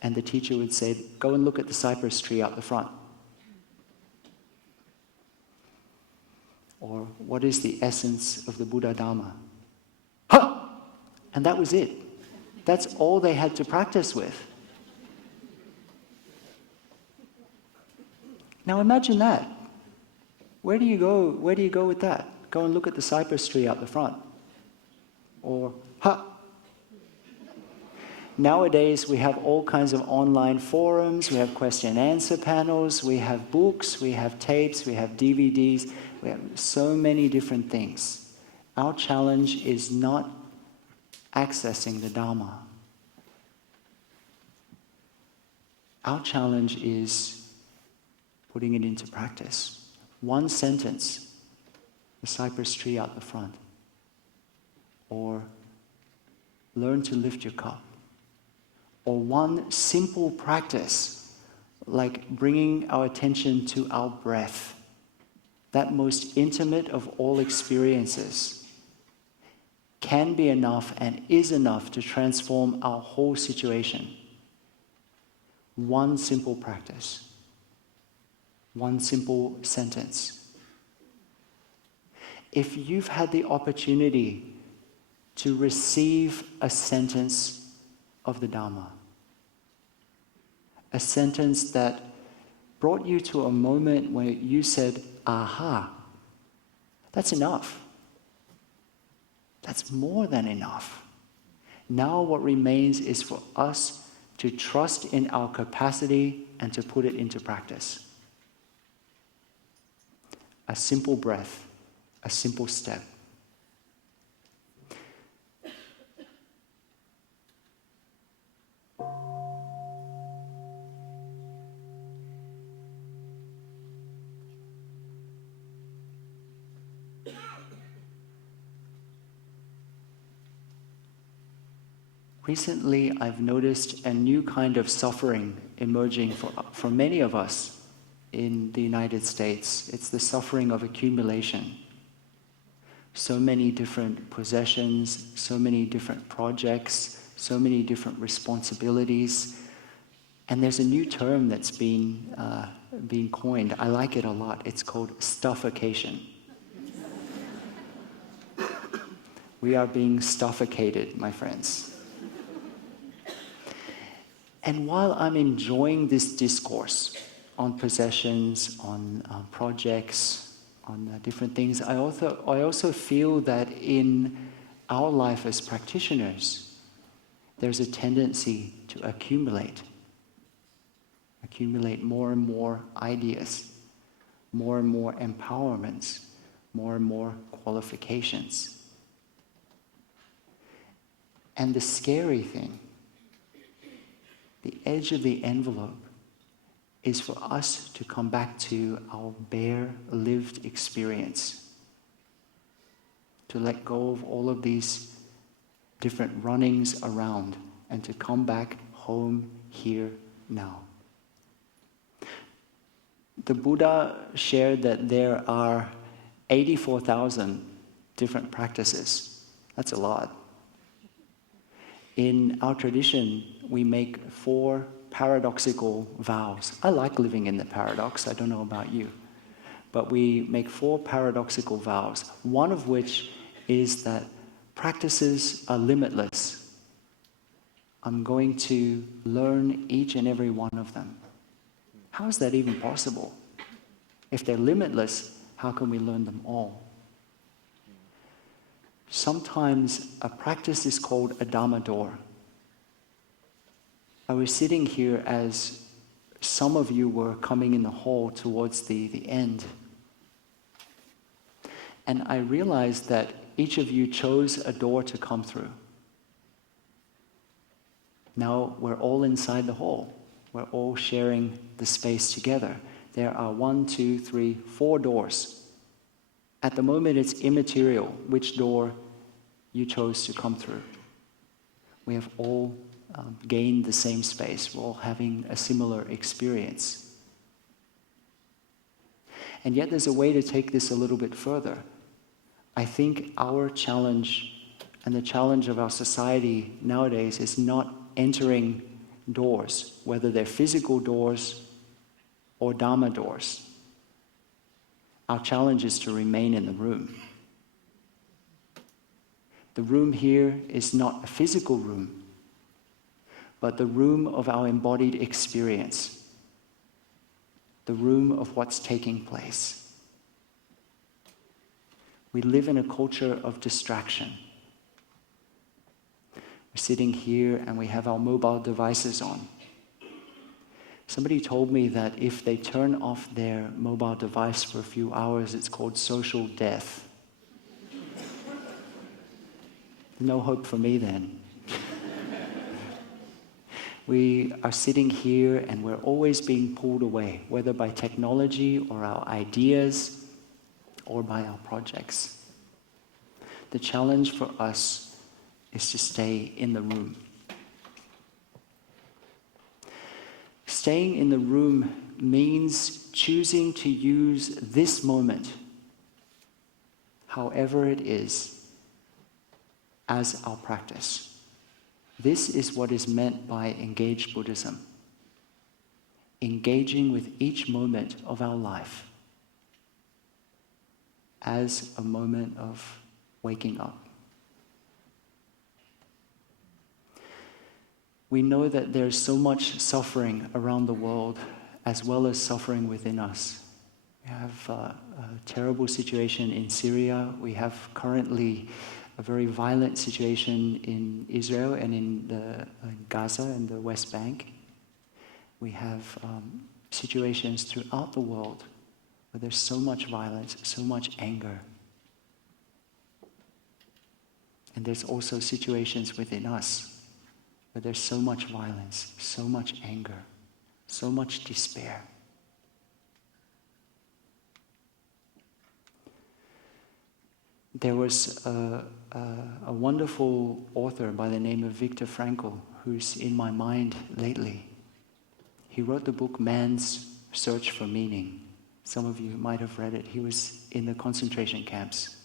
And the teacher would say, go and look at the cypress tree out the front. Or, what is the essence of the Buddha Dharma? Ha! And that was it. That's all they had to practice with. Now imagine that. Where do you go with that? Go and look at the cypress tree out the front. Or, ha! Nowadays we have all kinds of online forums, we have question and answer panels, we have books, we have tapes, we have DVDs, we have so many different things. Our challenge is not accessing the Dharma. Our challenge is putting it into practice. One sentence, the cypress tree out the front, or learn to lift your cup, or one simple practice like bringing our attention to our breath, that most intimate of all experiences, can be enough and is enough to transform our whole situation. One simple practice, one simple sentence. If you've had the opportunity to receive a sentence of the Dharma, a sentence that brought you to a moment where you said, aha, that's enough. That's more than enough. Now what remains is for us to trust in our capacity and to put it into practice. A simple breath, a simple step. Recently, I've noticed a new kind of suffering emerging for many of us in the United States. It's the suffering of accumulation. So many different possessions, so many different projects, so many different responsibilities. And there's a new term that's being coined. I like it a lot. It's called stuffication. We are being stufficated, my friends. And while I'm enjoying this discourse on possessions, on projects, on different things, I also feel that in our life as practitioners, there's a tendency to accumulate more and more ideas, more and more empowerments, more and more qualifications. And the scary thing, the edge of the envelope, is for us to come back to our bare lived experience, to let go of all of these different runnings around and to come back home here now. The Buddha shared that there are 84,000 different practices. That's a lot. In our tradition, we make 4 paradoxical vows. I like living in the paradox, I don't know about you. But we make 4 paradoxical vows, one of which is that practices are limitless. I'm going to learn each and every one of them. How is that even possible? If they're limitless, how can we learn them all? Sometimes a practice is called a Dharma door. I was sitting here as some of you were coming in the hall towards the end. And I realized that each of you chose a door to come through. Now we're all inside the hall. We're all sharing the space together. There are 1, 2, 3, 4 doors. At the moment, it's immaterial which door you chose to come through. We have all gained the same space. We're all having a similar experience. And yet there's a way to take this a little bit further. I think our challenge and the challenge of our society nowadays is not entering doors, whether they're physical doors or Dharma doors. Our challenge is to remain in the room. The room here is not a physical room, but the room of our embodied experience, the room of what's taking place. We live in a culture of distraction. We're sitting here and we have our mobile devices on. Somebody told me that if they turn off their mobile device for a few hours, it's called social death. No hope for me then. We are sitting here and we're always being pulled away, whether by technology or our ideas or by our projects. The challenge for us is to stay in the room. Staying in the room means choosing to use this moment, however it is, as our practice. This is what is meant by engaged Buddhism. Engaging with each moment of our life as a moment of waking up. We know that there's so much suffering around the world as well as suffering within us. We have a terrible situation in Syria. We have currently a very violent situation in Israel and in Gaza and the West Bank. We have situations throughout the world where there's so much violence, so much anger. And there's also situations within us where there's so much violence, so much anger, so much despair. There was a wonderful author by the name of Viktor Frankl who's in my mind lately. He wrote the book Man's Search for Meaning. Some of you might have read it. He was in the concentration camps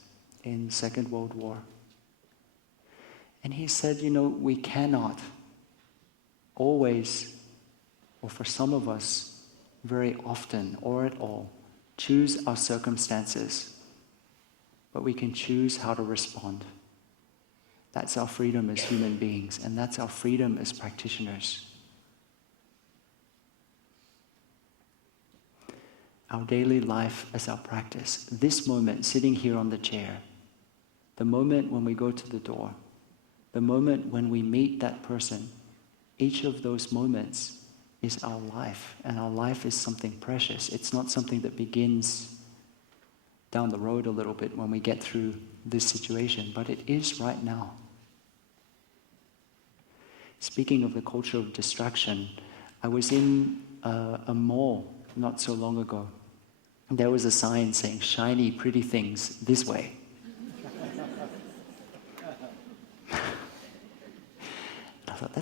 in the Second World War. And he said, we cannot always, or for some of us, very often or at all, choose our circumstances. But we can choose how to respond. That's our freedom as human beings, and that's our freedom as practitioners. Our daily life as our practice. This moment, sitting here on the chair, the moment when we go to the door, the moment when we meet that person, each of those moments is our life, and our life is something precious. It's not something that begins down the road a little bit when we get through this situation, but it is right now. Speaking of the culture of distraction, I was in a mall not so long ago. There was a sign saying, "Shiny, pretty things this way." I thought,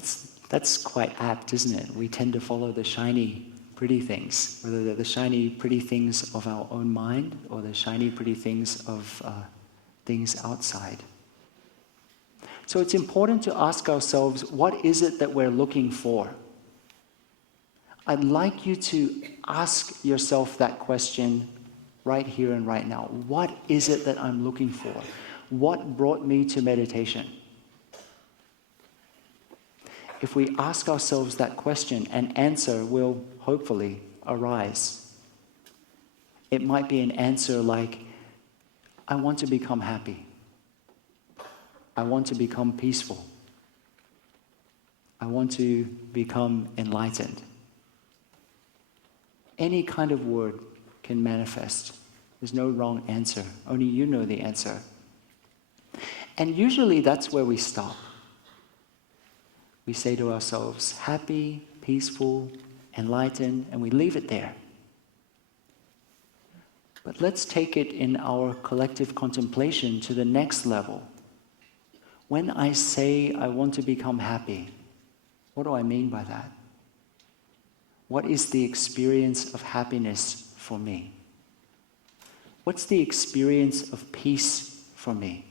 that's quite apt, isn't it? We tend to follow the shiny, pretty things, whether they're the shiny, pretty things of our own mind or the shiny, pretty things of things outside. So it's important to ask ourselves, what is it that we're looking for? I'd like you to ask yourself that question right here and right now. What is it that I'm looking for? What brought me to meditation? If we ask ourselves that question, an answer will hopefully arise. It might be an answer like, I want to become happy. I want to become peaceful. I want to become enlightened. Any kind of word can manifest. There's no wrong answer. Only you know the answer. And usually that's where we stop. We say to ourselves, happy, peaceful, enlightened, and we leave it there. But let's take it in our collective contemplation to the next level. When I say I want to become happy, what do I mean by that? What is the experience of happiness for me? What's the experience of peace for me?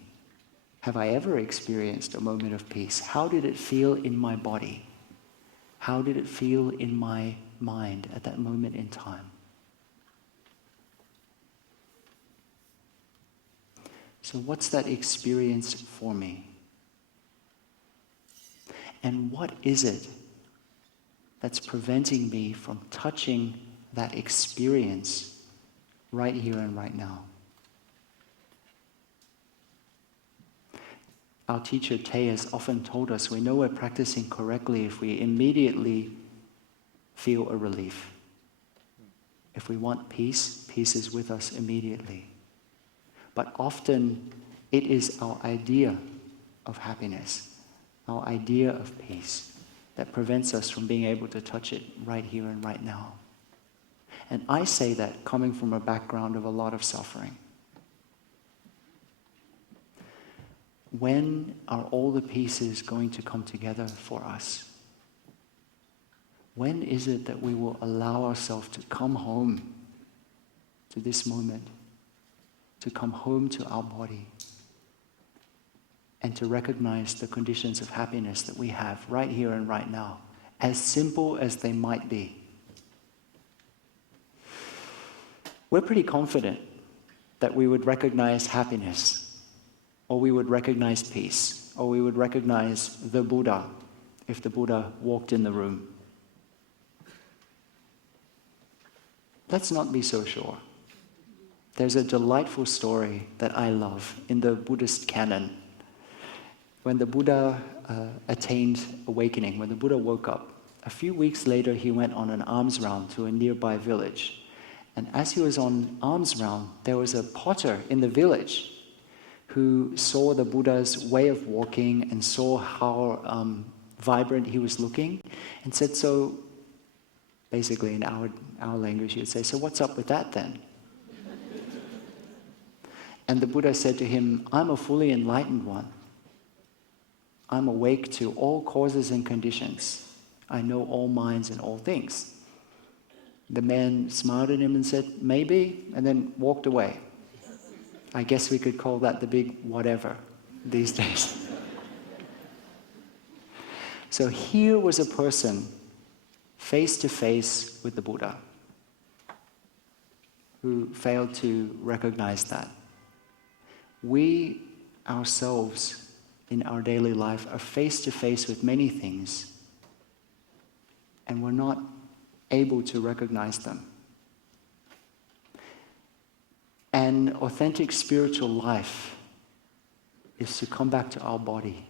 Have I ever experienced a moment of peace? How did it feel in my body? How did it feel in my mind at that moment in time? So what's that experience for me? And what is it that's preventing me from touching that experience right here and right now? Our teacher Tay has often told us we know we're practicing correctly if we immediately feel a relief. If we want peace, peace is with us immediately. But often it is our idea of happiness, our idea of peace, that prevents us from being able to touch it right here and right now. And I say that coming from a background of a lot of suffering. When are all the pieces going to come together for us? When is it that we will allow ourselves to come home to this moment, to come home to our body, and to recognize the conditions of happiness that we have right here and right now, as simple as they might be? We're pretty confident that we would recognize happiness, or we would recognize peace, or we would recognize the Buddha if the Buddha walked in the room. Let's not be so sure. There's a delightful story that I love in the Buddhist canon. When the Buddha attained awakening, when the Buddha woke up, a few weeks later he went on an alms round to a nearby village. And as he was on alms round, there was a potter in the village who saw the Buddha's way of walking and saw how vibrant he was looking, and said, so basically in our language he would say, so what's up with that then? And the Buddha said to him, I'm a fully enlightened one. I'm awake to all causes and conditions. I know all minds and all things. The man smiled at him and said, maybe, and then walked away. I guess we could call that the big whatever these days. So here was a person face to face with the Buddha who failed to recognize that. We ourselves in our daily life are face to face with many things, and we're not able to recognize them. An authentic spiritual life is to come back to our body,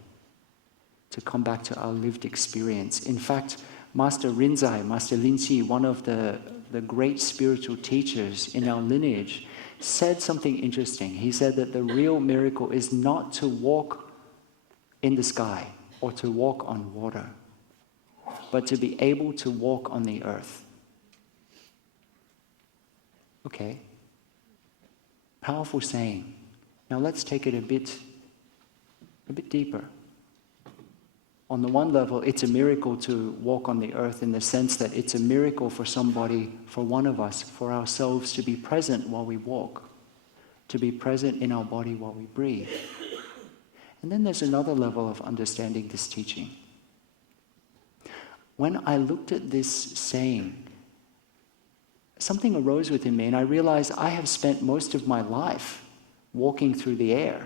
to come back to our lived experience. In fact, Master Rinzai, Master Linxi, one of the great spiritual teachers in our lineage, said something interesting. He said that the real miracle is not to walk in the sky or to walk on water, but to be able to walk on the earth. Okay. Powerful saying. Now let's take it a bit deeper. On the one level, it's a miracle to walk on the earth in the sense that it's a miracle for somebody, for one of us, for ourselves to be present while we walk, to be present in our body while we breathe. And then there's another level of understanding this teaching. When I looked at this saying, something arose within me, and I realized I have spent most of my life walking through the air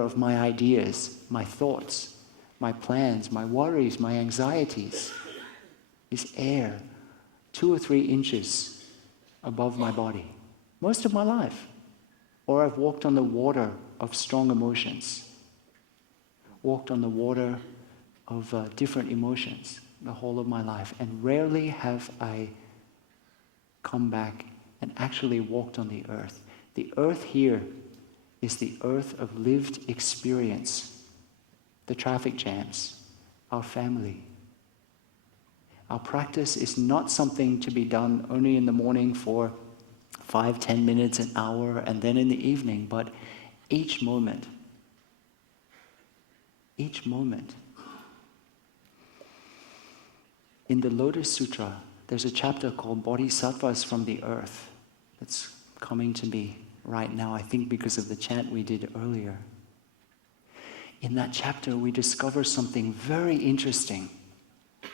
of my ideas, my thoughts, my plans, my worries, my anxieties. This air, 2 or 3 inches above my body, most of my life. Or I've walked on the water of strong emotions, walked on the water of different emotions the whole of my life, and rarely have I come back and actually walked on the earth. The earth here is the earth of lived experience, the traffic jams, our family. Our practice is not something to be done only in the morning for 5-10 minutes, an hour, and then in the evening, but each moment. Each moment. In the Lotus Sutra, there's a chapter called Bodhisattvas from the Earth that's coming to me right now, I think because of the chant we did earlier. In that chapter, we discover something very interesting.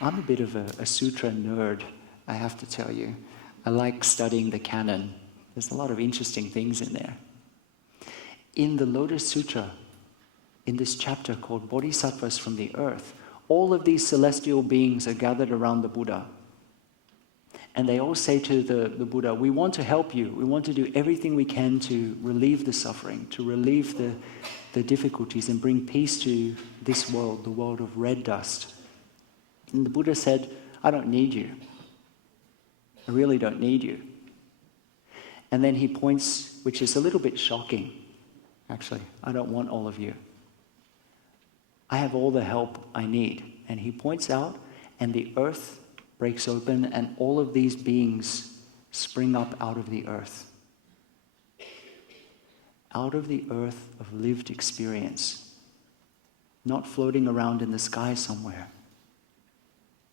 I'm a bit of a sutra nerd, I have to tell you. I like studying the canon. There's a lot of interesting things in there. In the Lotus Sutra, in this chapter called Bodhisattvas from the Earth, all of these celestial beings are gathered around the Buddha. And they all say to the Buddha, we want to help you. We want to do everything we can to relieve the suffering, to relieve the difficulties and bring peace to this world, the world of red dust. And the Buddha said, I don't need you. I really don't need you. And then he points, which is a little bit shocking, actually. I don't want all of you. I have all the help I need. And he points out, and the earth breaks open, and all of these beings spring up out of the earth. Out of the earth of lived experience. Not floating around in the sky somewhere,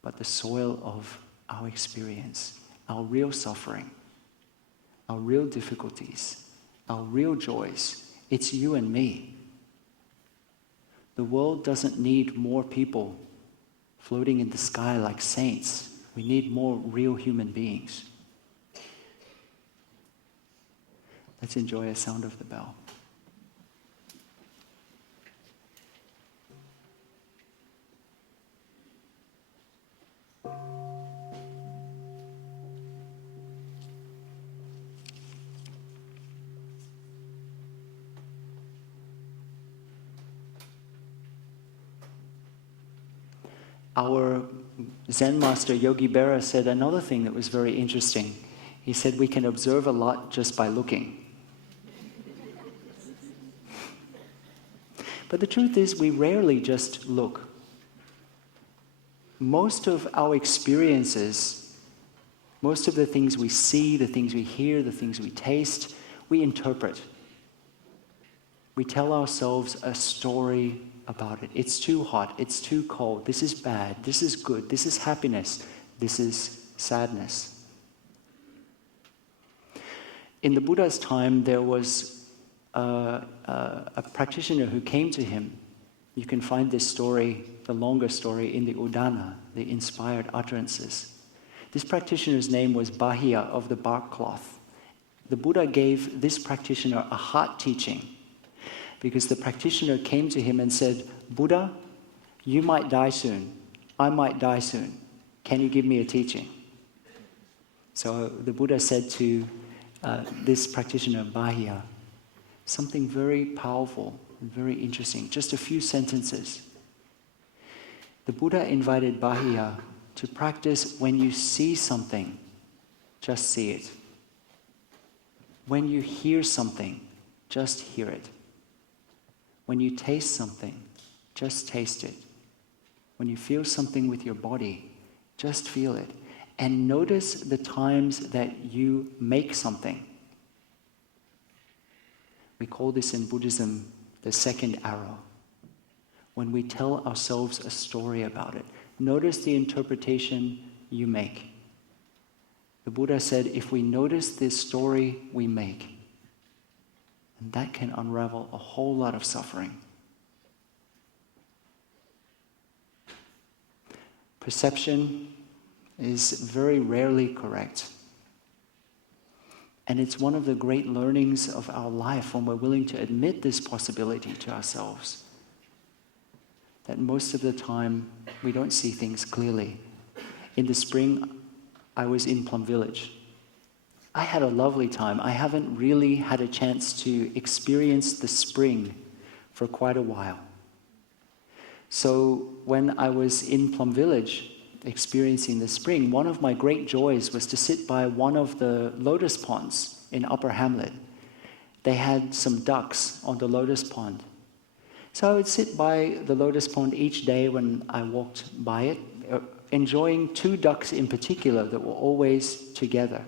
but the soil of our experience, our real suffering, our real difficulties, our real joys. It's you and me. The world doesn't need more people floating in the sky like saints. We need more real human beings. Let's enjoy a sound of the bell. Our Zen master, Yogi Berra, said another thing that was very interesting. He said we can observe a lot just by looking. But the truth is, we rarely just look. Most of our experiences, most of the things we see, the things we hear, the things we taste, we interpret. We tell ourselves a story about it. It's too hot, it's too cold, this is bad, this is good, this is happiness, this is sadness. In the Buddha's time, there was a practitioner who came to him. You can find this story, the longer story, in the Udana, the inspired utterances. This practitioner's name was Bahia of the bark cloth. The Buddha gave this practitioner a heart teaching, because the practitioner came to him and said, Buddha, you might die soon. I might die soon. Can you give me a teaching? So the Buddha said to this practitioner, Bahia, something very powerful and very interesting, just a few sentences. The Buddha invited Bahia to practice when you see something, just see it. When you hear something, just hear it. When you taste something, just taste it. When you feel something with your body, just feel it. And notice the times that you make something. We call this in Buddhism the second arrow. When we tell ourselves a story about it, notice the interpretation you make. The Buddha said, if we notice this story we make, and that can unravel a whole lot of suffering. Perception is very rarely correct. And it's one of the great learnings of our life when we're willing to admit this possibility to ourselves. That most of the time we don't see things clearly. In the spring, I was in Plum Village. I had a lovely time. I haven't really had a chance to experience the spring for quite a while. So when I was in Plum Village experiencing the spring, one of my great joys was to sit by one of the lotus ponds in Upper Hamlet. They had some ducks on the lotus pond. So I would sit by the lotus pond each day when I walked by it, enjoying two ducks in particular that were always together.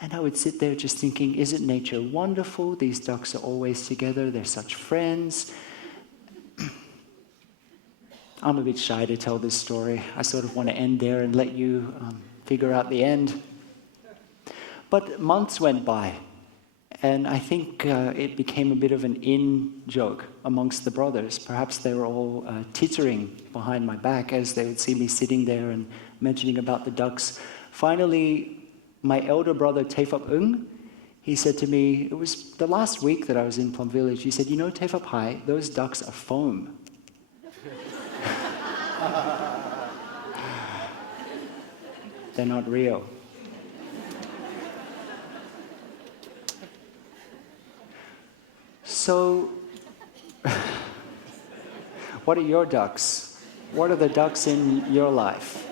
And I would sit there just thinking, isn't nature wonderful? These ducks are always together, they're such friends. I'm a bit shy to tell this story. I sort of want to end there and let you figure out the end. But months went by, and I think it became a bit of an in-joke amongst the brothers. Perhaps they were all tittering behind my back as they would see me sitting there and mentioning about the ducks. Finally, my elder brother, Thich Nhat Hanh, he said to me, it was the last week that I was in Plum Village, he said, you know, Thich Phap Hai, those ducks are foam. They're not real. So, what are your ducks? What are the ducks in your life?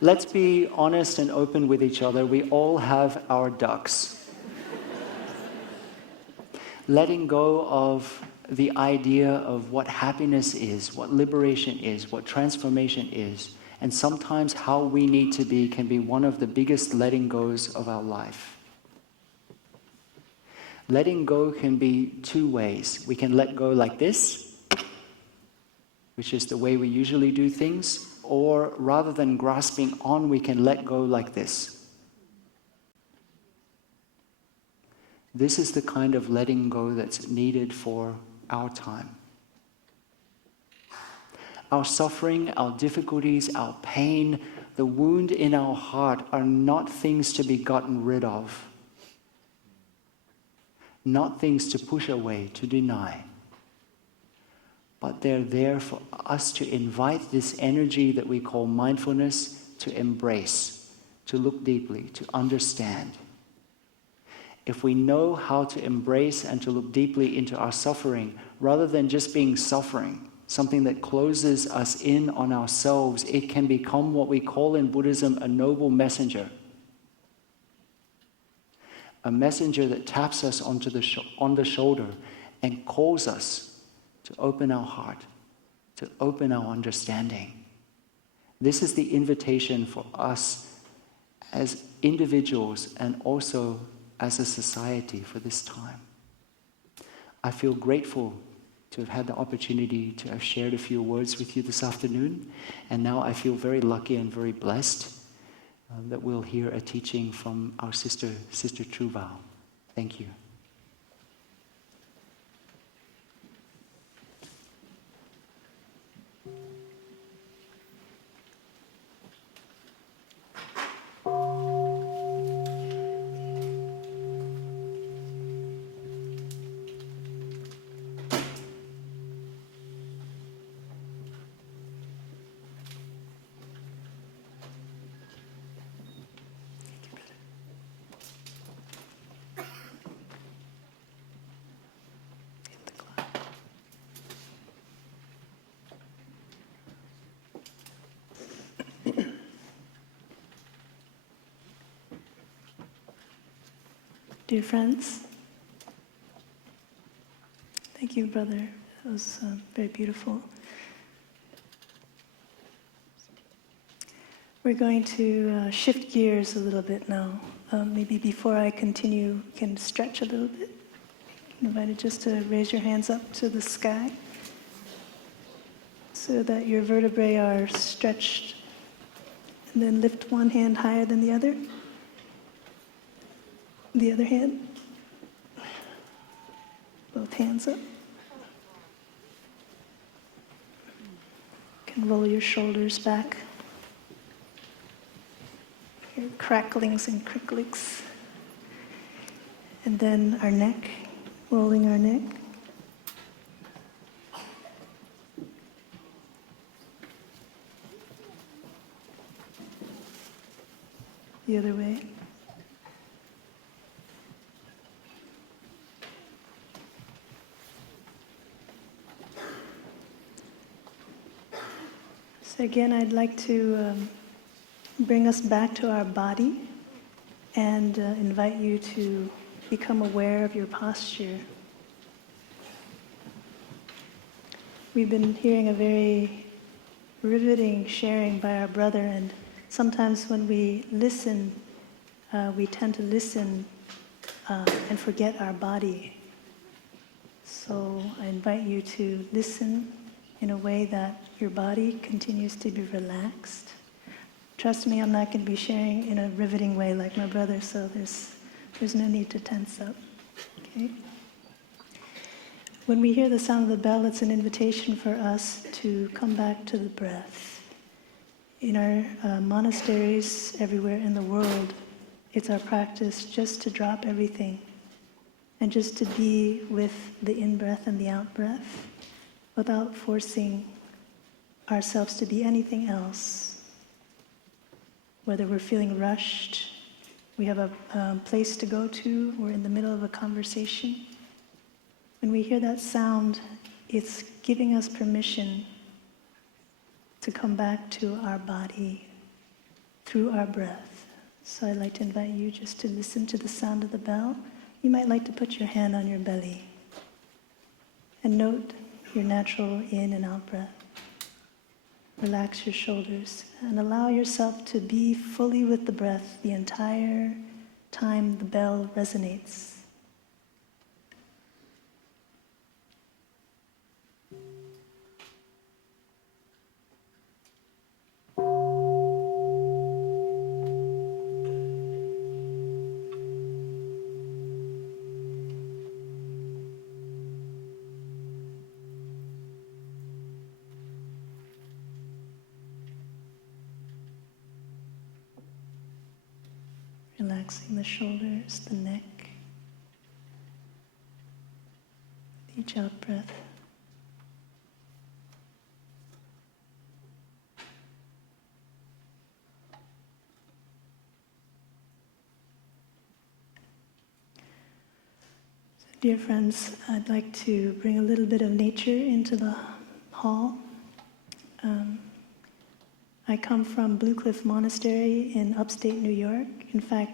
Let's be honest and open with each other. We all have our ducks. Letting go of the idea of what happiness is, what liberation is, what transformation is, and sometimes how we need to be can be one of the biggest letting goes of our life. Letting go can be two ways. We can let go like this, which is the way we usually do things, or rather than grasping on, we can let go like this. This is the kind of letting go that's needed for our time. Our suffering, our difficulties, our pain, the wound in our heart are not things to be gotten rid of. Not things to push away, to deny. But they're there for us to invite this energy that we call mindfulness to embrace, to look deeply, to understand. If we know how to embrace and to look deeply into our suffering, rather than just being suffering, something that closes us in on ourselves, it can become what we call in Buddhism a noble messenger. A messenger that taps us on the shoulder and calls us to open our heart, to open our understanding. This is the invitation for us as individuals and also as a society for this time. I feel grateful to have had the opportunity to have shared a few words with you this afternoon, and now I feel very lucky and very blessed that we'll hear a teaching from our Sister True Vow. Thank you. Dear friends, thank you, brother. That was very beautiful. We're going to shift gears a little bit now. Maybe before I continue, you can stretch a little bit. I'm invited just to raise your hands up to the sky so that your vertebrae are stretched, and then lift one hand higher than the other. The other hand. Both hands up. You can roll your shoulders back. Hear cracklings and cricklings. And then our neck, rolling our neck. The other way. So again, I'd like to bring us back to our body and invite you to become aware of your posture. We've been hearing a very riveting sharing by our brother, and sometimes when we listen, we tend to listen and forget our body. So I invite you to listen in a way that your body continues to be relaxed. Trust me, I'm not going to be sharing in a riveting way like my brother, so there's no need to tense up. Okay? When we hear the sound of the bell, it's an invitation for us to come back to the breath. In our monasteries everywhere in the world, it's our practice just to drop everything and just to be with the in-breath and the out-breath without forcing ourselves to be anything else. Whether we're feeling rushed, we have a place to go to, we're in the middle of a conversation. When we hear that sound, it's giving us permission to come back to our body through our breath. So I'd like to invite you just to listen to the sound of the bell. You might like to put your hand on your belly. And note your natural in and out breath. Relax your shoulders and allow yourself to be fully with the breath the entire time the bell resonates. Relaxing the shoulders, the neck, each out breath. So, dear friends, I'd like to bring a little bit of nature into the hall. I come from Blue Cliff Monastery in upstate New York. In fact,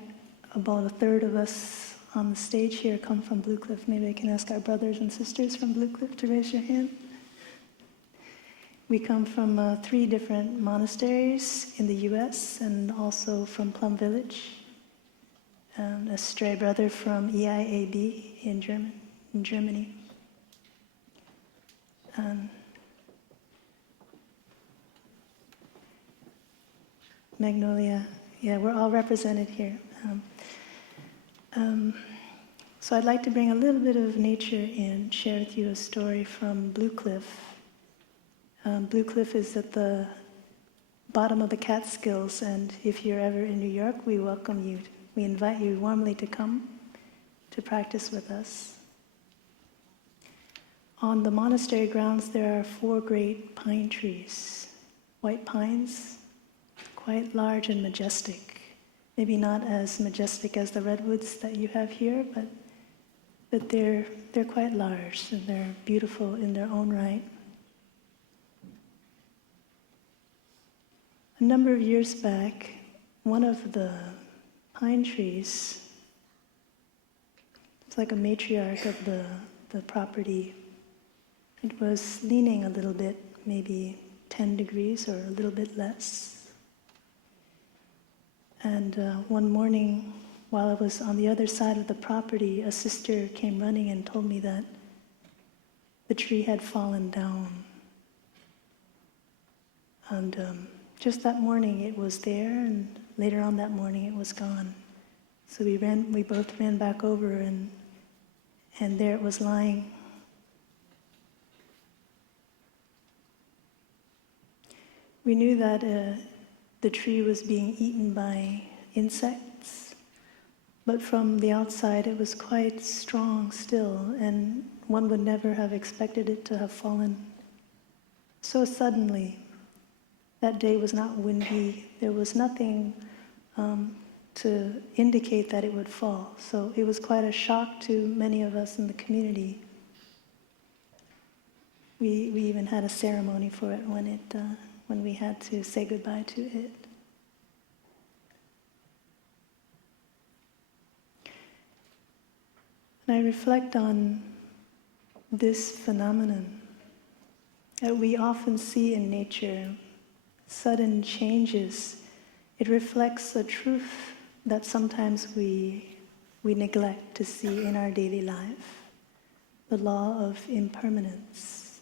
about a third of us on the stage here come from Blue Cliff. Maybe I can ask our brothers and sisters from Blue Cliff to raise your hand. We come from 3 different monasteries in the US and also from Plum Village. A stray brother from EIAB in Germany. Magnolia, yeah, we're all represented here. So I'd like to bring a little bit of nature and share with you a story from Blue Cliff. Blue Cliff is at the bottom of the Catskills, and if you're ever in New York, we welcome you. We invite you warmly to come to practice with us. On the monastery grounds, there are 4 great pine trees, white pines, quite large and majestic. Maybe not as majestic as the redwoods that you have here, but they're quite large and they're beautiful in their own right. A number of years back, one of the pine trees, it's like a matriarch of the property, it was leaning a little bit, maybe 10 degrees or a little bit less. And one morning, while I was on the other side of the property, a sister came running and told me that the tree had fallen down. And just that morning it was there, and later on that morning it was gone. So we both ran back over, and there it was lying. We knew that the tree was being eaten by insects, but from the outside it was quite strong still, and one would never have expected it to have fallen so suddenly. That day was not windy. There was nothing to indicate that it would fall. So it was quite a shock to many of us in the community. We even had a ceremony for it when we had to say goodbye to it. And I reflect on this phenomenon that we often see in nature, sudden changes. It reflects a truth that sometimes we neglect to see in our daily life, the law of impermanence.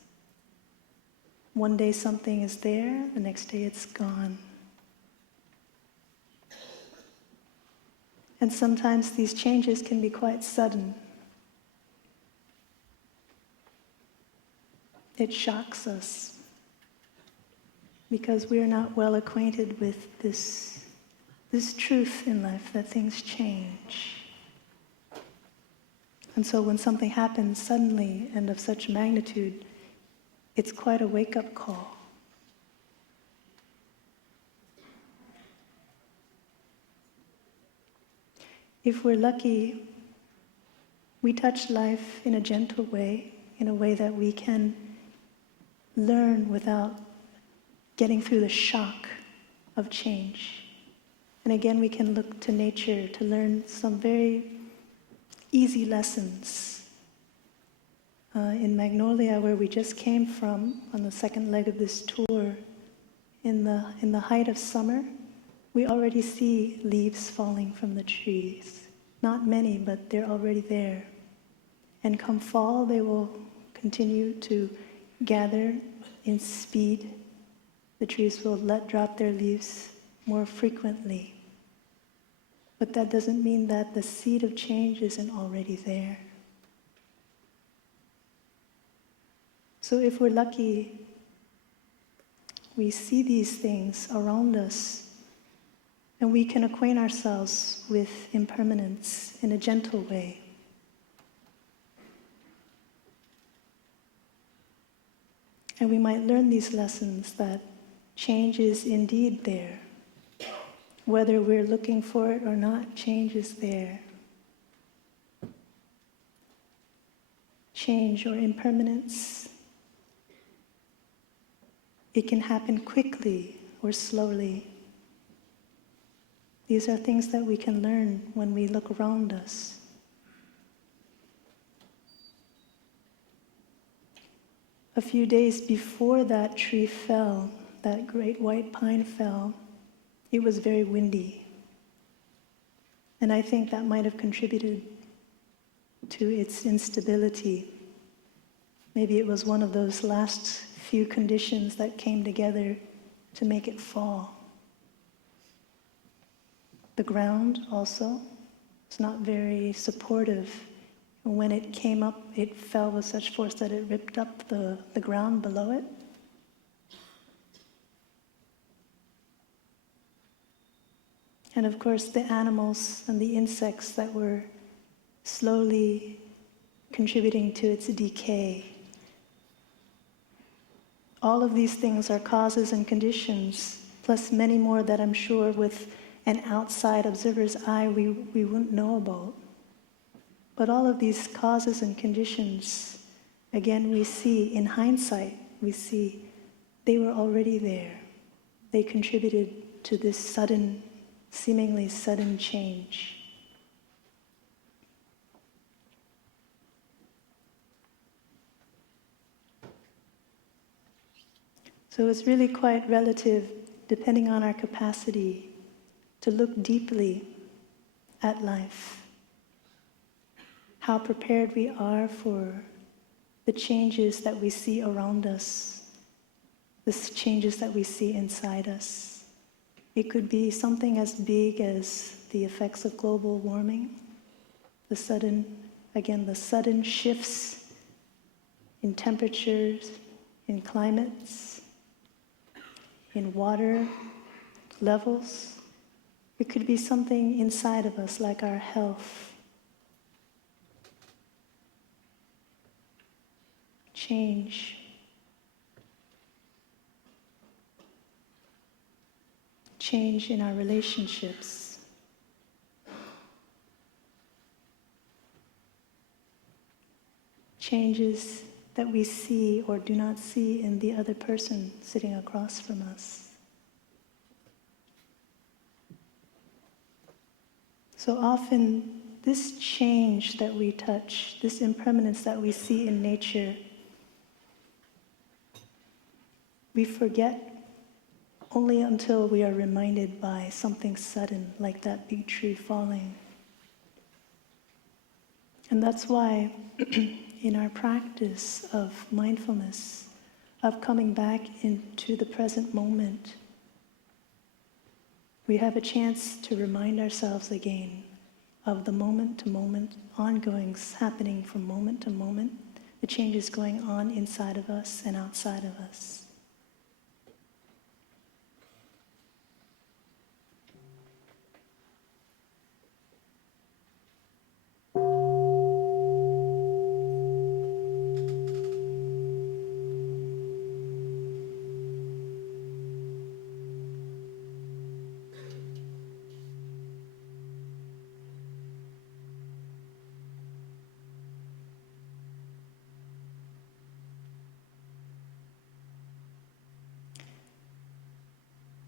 One day something is there, the next day it's gone. And sometimes these changes can be quite sudden. It shocks us because we are not well acquainted with this truth in life, that things change. And so when something happens suddenly and of such magnitude, it's quite a wake-up call. If we're lucky, we touch life in a gentle way, in a way that we can learn without getting through the shock of change. And again, we can look to nature to learn some very easy lessons. in Magnolia, where we just came from on the second leg of this tour, in the height of summer, we already see leaves falling from the trees. Not many, but they're already there. And come fall, they will continue to gather in speed. The trees will let drop their leaves more frequently. But that doesn't mean that the seed of change isn't already there. So if we're lucky, we see these things around us, and we can acquaint ourselves with impermanence in a gentle way. And we might learn these lessons that change is indeed there. Whether we're looking for it or not, change is there. Change or impermanence, it can happen quickly or slowly. These are things that we can learn when we look around us. A few days before that tree fell, that great white pine fell, it was very windy. And I think that might have contributed to its instability. Maybe it was one of those last few conditions that came together to make it fall. The ground also was not very supportive. And when it came up, it fell with such force that it ripped up the ground below it. And of course, the animals and the insects that were slowly contributing to its decay. All of these things are causes and conditions, plus many more that I'm sure with an outside observer's eye we wouldn't know about. But all of these causes and conditions, again, we see, in hindsight, we see they were already there. They contributed to this sudden, seemingly sudden change. So it's really quite relative, depending on our capacity to look deeply at life, how prepared we are for the changes that we see around us, the changes that we see inside us. It could be something as big as the effects of global warming, the sudden shifts in temperatures, in climates, in water levels. It could be something inside of us, like our health. Change. Change in our relationships. Changes that we see or do not see in the other person sitting across from us. So often, this change that we touch, this impermanence that we see in nature, we forget only until we are reminded by something sudden, like that big tree falling. And that's why in our practice of mindfulness, of coming back into the present moment, we have a chance to remind ourselves again of the moment-to-moment ongoings happening from moment to moment, the changes going on inside of us and outside of us.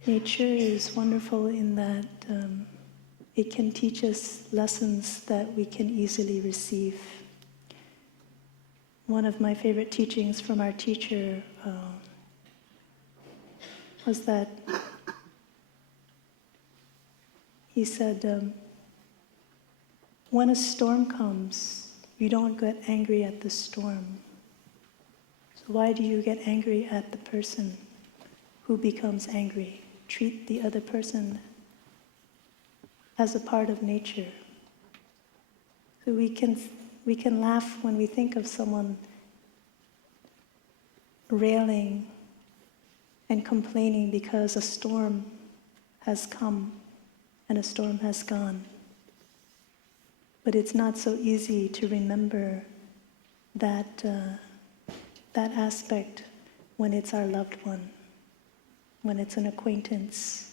Nature is wonderful in that it can teach us lessons that we can easily receive. one of my favorite teachings from our teacher was that he said, when a storm comes, you don't get angry at the storm. So why do you get angry at the person who becomes angry? Treat the other person as a part of nature. So we can laugh when we think of someone railing and complaining because a storm has come and a storm has gone. But it's not so easy to remember that aspect when it's our loved one, when it's an acquaintance.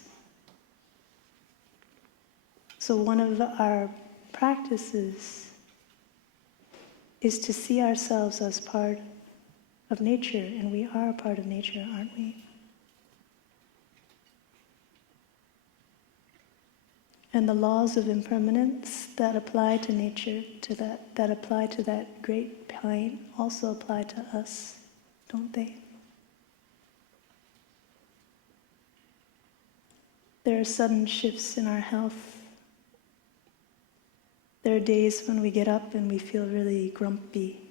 So one of our practices is to see ourselves as part of nature, and we are a part of nature, aren't we? And the laws of impermanence that apply to nature, that apply to that great pine, also apply to us, don't they? There are sudden shifts in our health. There are days when we get up and we feel really grumpy.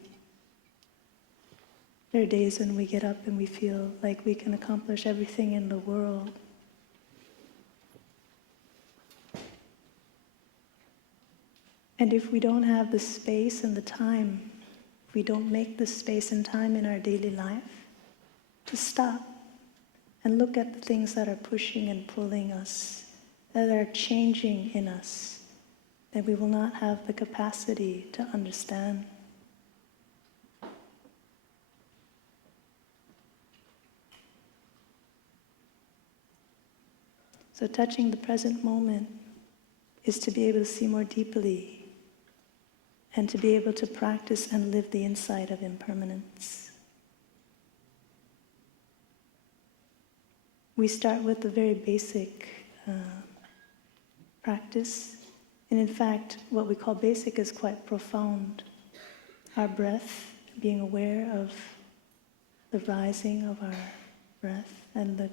There are days when we get up and we feel like we can accomplish everything in the world. And if we don't have the space and the time, if we don't make the space and time in our daily life to stop and look at the things that are pushing and pulling us, that are changing in us, then we will not have the capacity to understand. So touching the present moment is to be able to see more deeply and to be able to practice and live the insight of impermanence. We start with a very basic practice, and in fact, what we call basic is quite profound. Our breath, being aware of the rising of our breath and the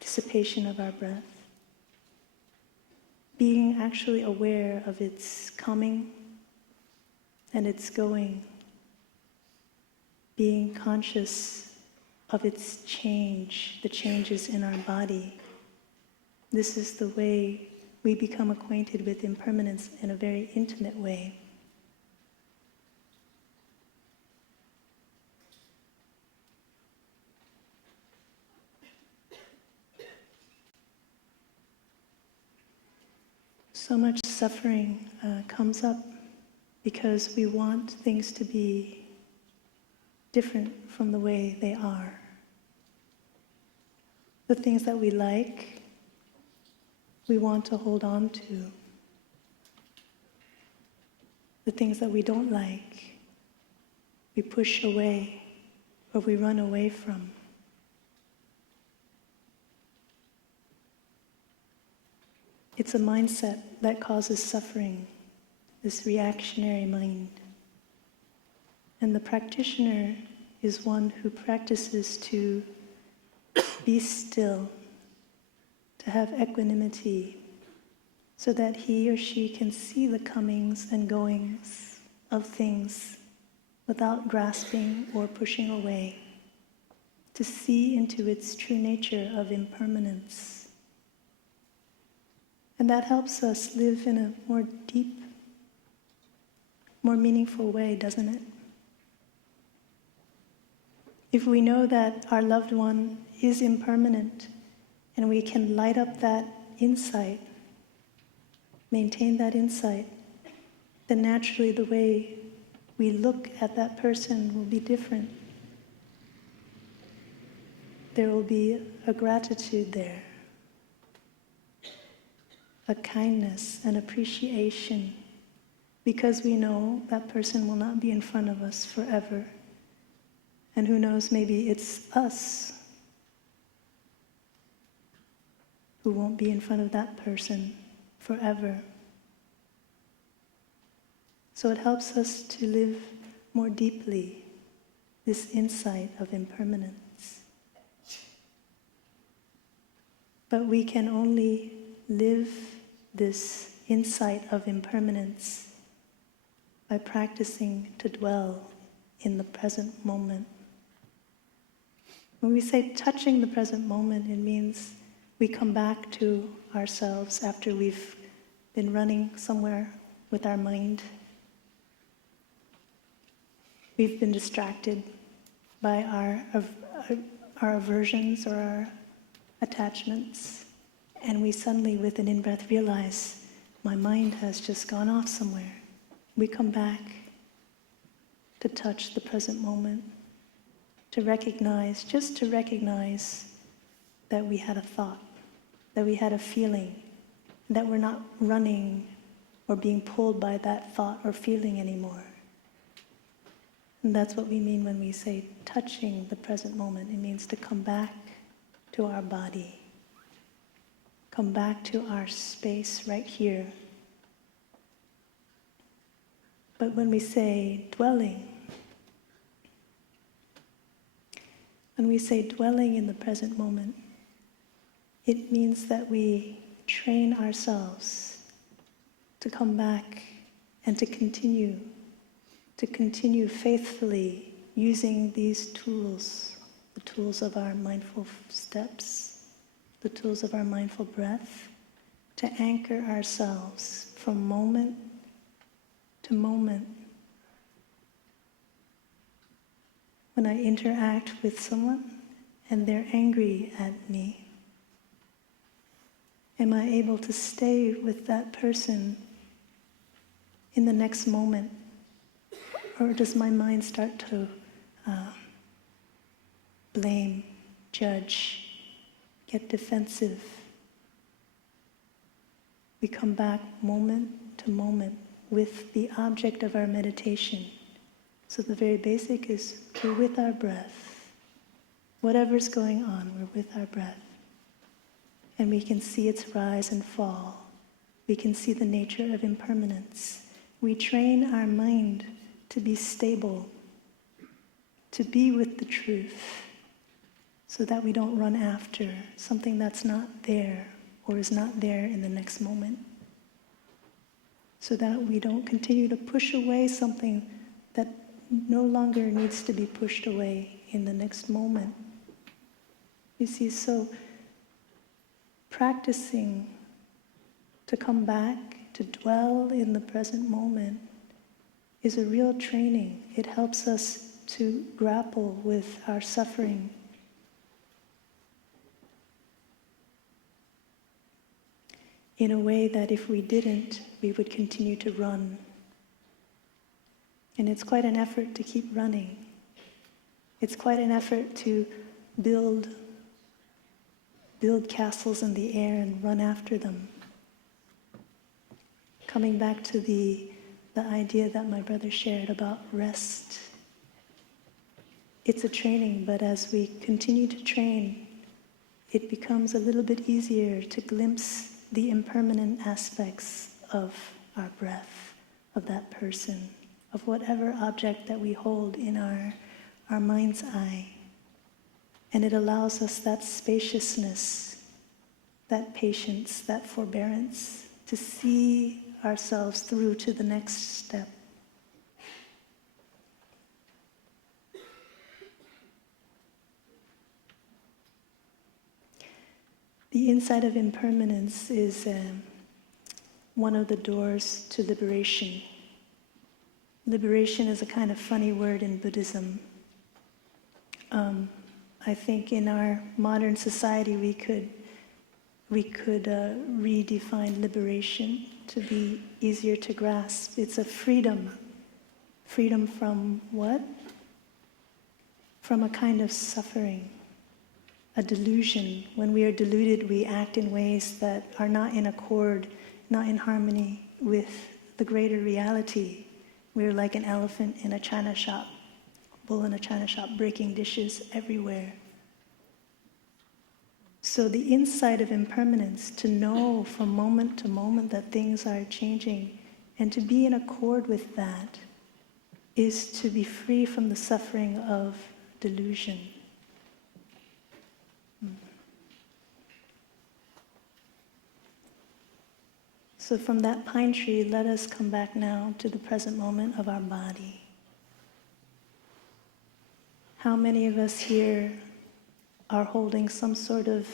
dissipation of our breath. Being actually aware of its coming and its going. Being conscious of its change, the changes in our body. This is the way we become acquainted with impermanence in a very intimate way. So much suffering comes up because we want things to be different from the way they are. The things that we like, we want to hold on to. The things that we don't like, we push away or we run away from. It's a mindset that causes suffering, this reactionary mind. And the practitioner is one who practices to be still, to have equanimity, so that he or she can see the comings and goings of things without grasping or pushing away, to see into its true nature of impermanence. And that helps us live in a more deep, more meaningful way, doesn't it? If we know that our loved one is impermanent and we can light up that insight, maintain that insight, then naturally the way we look at that person will be different. There will be a gratitude there, a kindness, an appreciation, because we know that person will not be in front of us forever. And who knows, maybe it's us who won't be in front of that person forever. So it helps us to live more deeply this insight of impermanence. But we can only live this insight of impermanence by practicing to dwell in the present moment. When we say touching the present moment, it means we come back to ourselves after we've been running somewhere with our mind. We've been distracted by our aversions or our attachments, and we suddenly, with an in-breath, realize my mind has just gone off somewhere. We come back to touch the present moment, to recognize, just to recognize that we had a thought, that we had a feeling, that we're not running or being pulled by that thought or feeling anymore. And that's what we mean when we say touching the present moment. It means to come back to our body, come back to our space right here. But when we say dwelling, when we say dwelling in the present moment, it means that we train ourselves to come back and to continue faithfully using these tools, the tools of our mindful steps, the tools of our mindful breath, to anchor ourselves from moment to moment. When I interact with someone and they're angry at me, am I able to stay with that person in the next moment? Or does my mind start to blame, judge, get defensive? We come back moment to moment with the object of our meditation. So the very basic is we're with our breath. Whatever's going on, we're with our breath. And we can see its rise and fall. We can see the nature of impermanence. We train our mind to be stable, to be with the truth, so that we don't run after something that's not there or is not there in the next moment. So that we don't continue to push away something that no longer needs to be pushed away in the next moment. You see, so practicing to come back, to dwell in the present moment is a real training. It helps us to grapple with our suffering. In a way that if we didn't, we would continue to run. And it's quite an effort to keep running. It's quite an effort to build castles in the air and run after them. Coming back to the idea that my brother shared about rest. It's a training, but as we continue to train, it becomes a little bit easier to glimpse the impermanent aspects of our breath, of that person, of whatever object that we hold in our mind's eye. And it allows us that spaciousness, that patience, that forbearance to see ourselves through to the next step. The insight of impermanence is one of the doors to liberation. Liberation is a kind of funny word in Buddhism. I think in our modern society we could redefine liberation to be easier to grasp. It's a freedom. Freedom from what? From a kind of suffering, a delusion. When we are deluded, we act in ways that are not in accord, not in harmony with the greater reality. We're like an elephant in a china shop, bull in a china shop, breaking dishes everywhere. So the insight of impermanence, to know from moment to moment that things are changing, and to be in accord with that, is to be free from the suffering of delusion. So from that pine tree, let us come back now to the present moment of our body. How many of us here are holding some sort of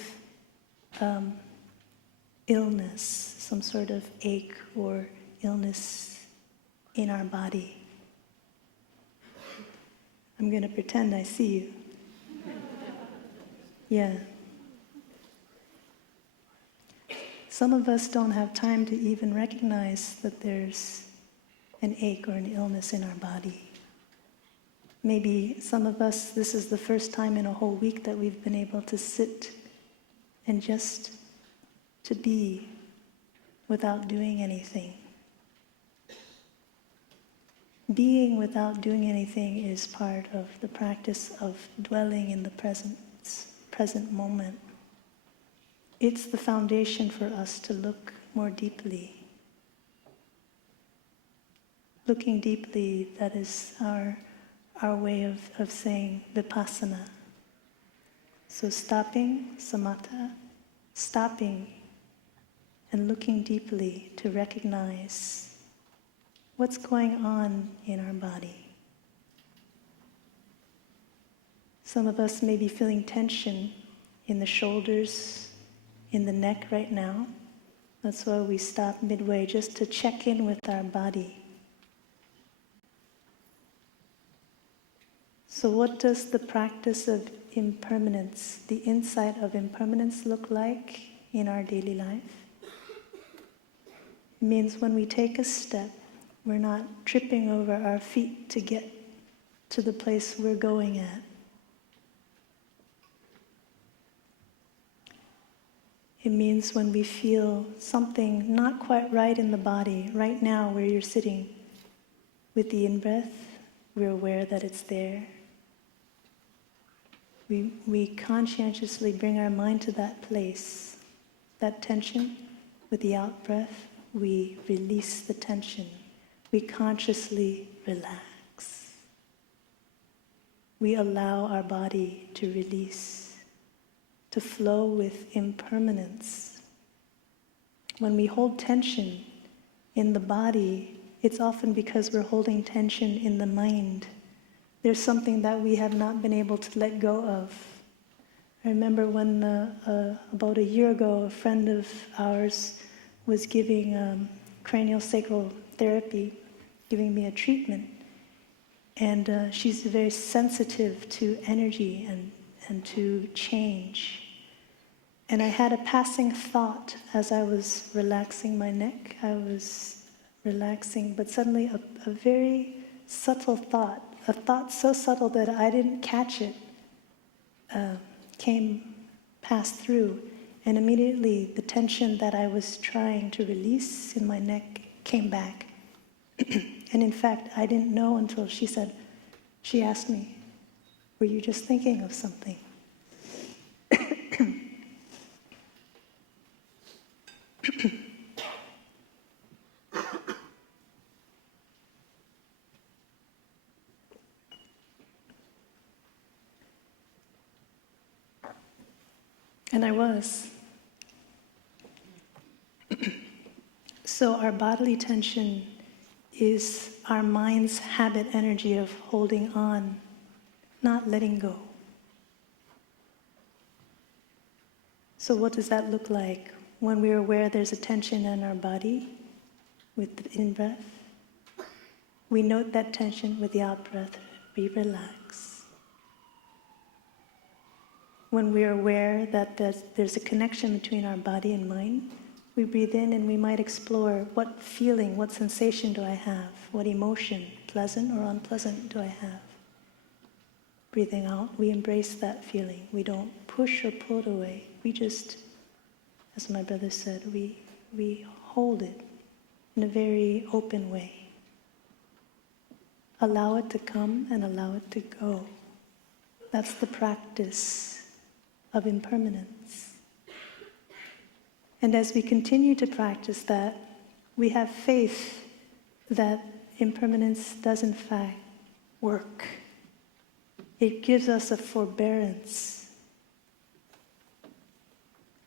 illness, some sort of ache or illness in our body? I'm going to pretend I see you. Yeah. Some of us don't have time to even recognize that there's an ache or an illness in our body. Maybe some of us, this is the first time in a whole week that we've been able to sit and just to be without doing anything. Being without doing anything is part of the practice of dwelling in the present moment. It's the foundation for us to look more deeply. Looking deeply, that is our way of saying vipassana. So stopping, samatha, stopping and looking deeply to recognize what's going on in our body. Some of us may be feeling tension in the shoulders, in the neck right now. That's why we stop midway, just to check in with our body. So what does the practice of impermanence, the insight of impermanence look like in our daily life? It means when we take a step, we're not tripping over our feet to get to the place we're going at. It means when we feel something not quite right in the body, right now where you're sitting, with the in-breath, we're aware that it's there. We conscientiously bring our mind to that place, that tension. With the out-breath, we release the tension. We consciously relax. We allow our body to release, to flow with impermanence. When we hold tension in the body, it's often because we're holding tension in the mind. There's something that we have not been able to let go of. I remember when about a year ago, a friend of ours was giving cranial sacral therapy, giving me a treatment. And she's very sensitive to energy and to change. And I had a passing thought as I was relaxing my neck. I was relaxing, but suddenly a very subtle thought, a thought so subtle that I didn't catch it, passed through. And immediately the tension that I was trying to release in my neck came back. And in fact, I didn't know until she asked me, were you just thinking of something? And I was. So our bodily tension is our mind's habit energy of holding on, not letting go. So what does that look like when we're aware there's a tension in our body with the in-breath? We note that tension with the out-breath. We relax. When we're aware that there's a connection between our body and mind, we breathe in and we might explore what feeling, what sensation do I have? What emotion, pleasant or unpleasant, do I have? Breathing out, we embrace that feeling. We don't push or pull it away. We just, as my brother said, we hold it in a very open way. Allow it to come and allow it to go. That's the practice of impermanence. And as we continue to practice that, we have faith that impermanence does in fact work. It gives us a forbearance.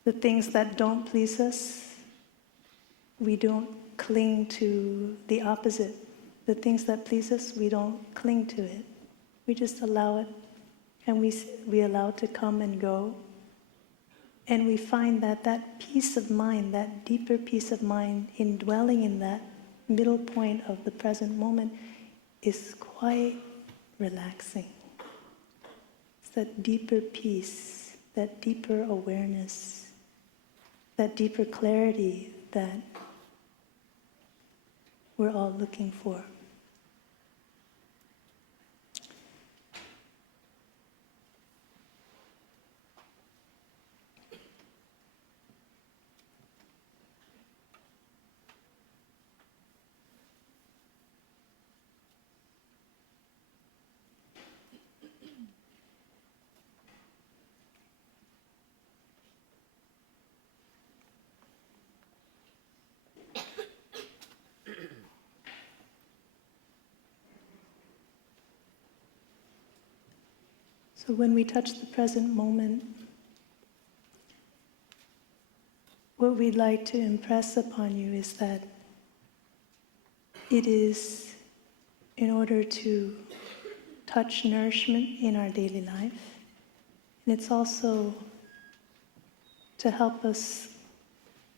The things that don't please us, we don't cling to the opposite. The things that please us, we don't cling to it. We just allow it, and we allow it to come and go. And we find that that peace of mind, that deeper peace of mind, in dwelling in that middle point of the present moment, is quite relaxing. It's that deeper peace, that deeper awareness, that deeper clarity that we're all looking for. So when we touch the present moment, what we'd like to impress upon you is that it is in order to touch nourishment in our daily life, and it's also to help us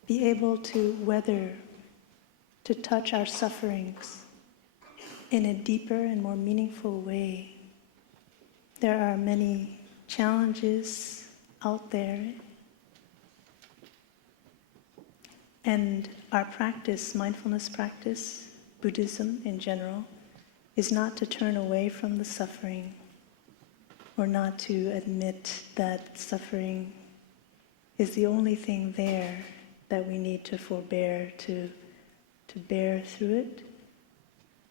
be able to weather, to touch our sufferings in a deeper and more meaningful way. There are many challenges out there, and our practice, mindfulness practice, Buddhism in general, is not to turn away from the suffering or not to admit that suffering is the only thing there that we need to forbear, to bear through it.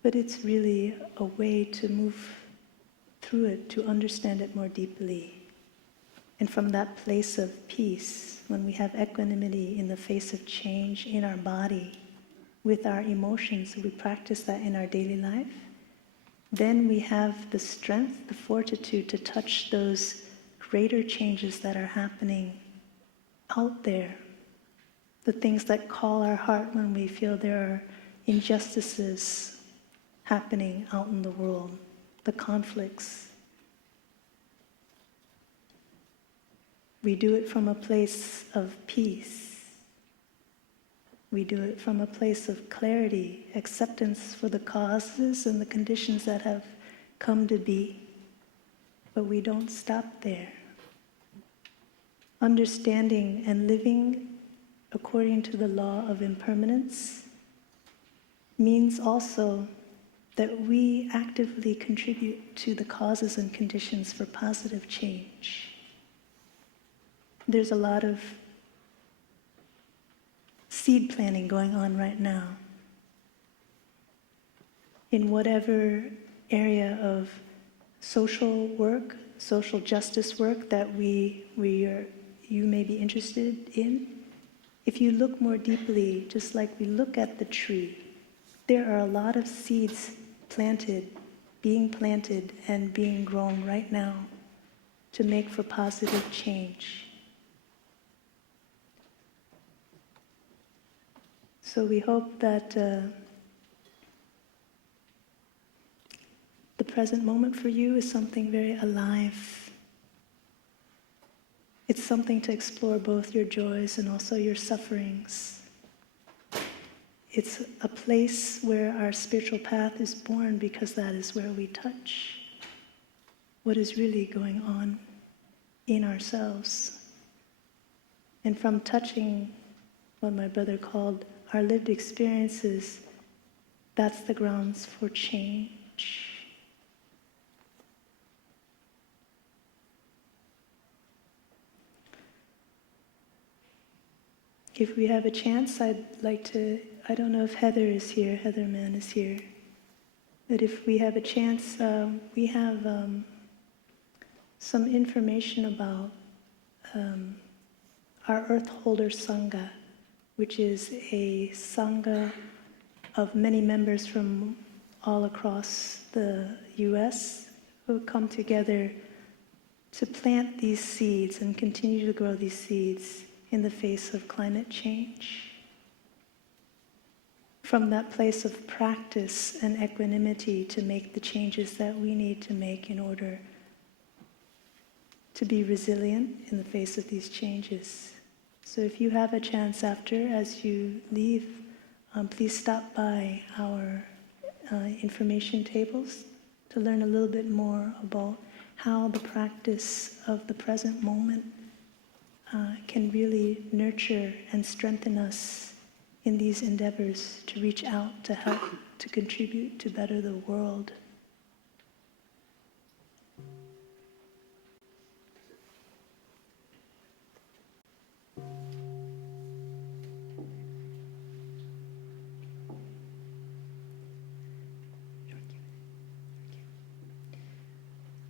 But it's really a way to move through it, to understand it more deeply. And from that place of peace, when we have equanimity in the face of change in our body, with our emotions, we practice that in our daily life, then we have the strength, the fortitude to touch those greater changes that are happening out there. The things that call our heart when we feel there are injustices happening out in the world, the conflicts. We do it from a place of peace. We do it from a place of clarity, acceptance for the causes and the conditions that have come to be. But we don't stop there. Understanding and living according to the law of impermanence means also that we actively contribute to the causes and conditions for positive change. There's a lot of seed planting going on right now in whatever area of social work, social justice work that you may be interested in. If you look more deeply, just like we look at the tree, there are a lot of seeds being planted and being grown right now to make for positive change. So we hope that the present moment for you is something very alive. It's something to explore both your joys and also your sufferings. It's a place where our spiritual path is born, because that is where we touch what is really going on in ourselves. And from touching what my brother called our lived experiences, that's the grounds for change. If we have a chance, I'd like to, I don't know if Heather is here, Heather Mann is here, but if we have a chance, we have some information about our Earth Holder Sangha, which is a sangha of many members from all across the US who come together to plant these seeds and continue to grow these seeds in the face of climate change. From that place of practice and equanimity to make the changes that we need to make in order to be resilient in the face of these changes. So if you have a chance after, as you leave, please stop by our information tables to learn a little bit more about how the practice of the present moment can really nurture and strengthen us in these endeavors to reach out, to help, to contribute to better the world.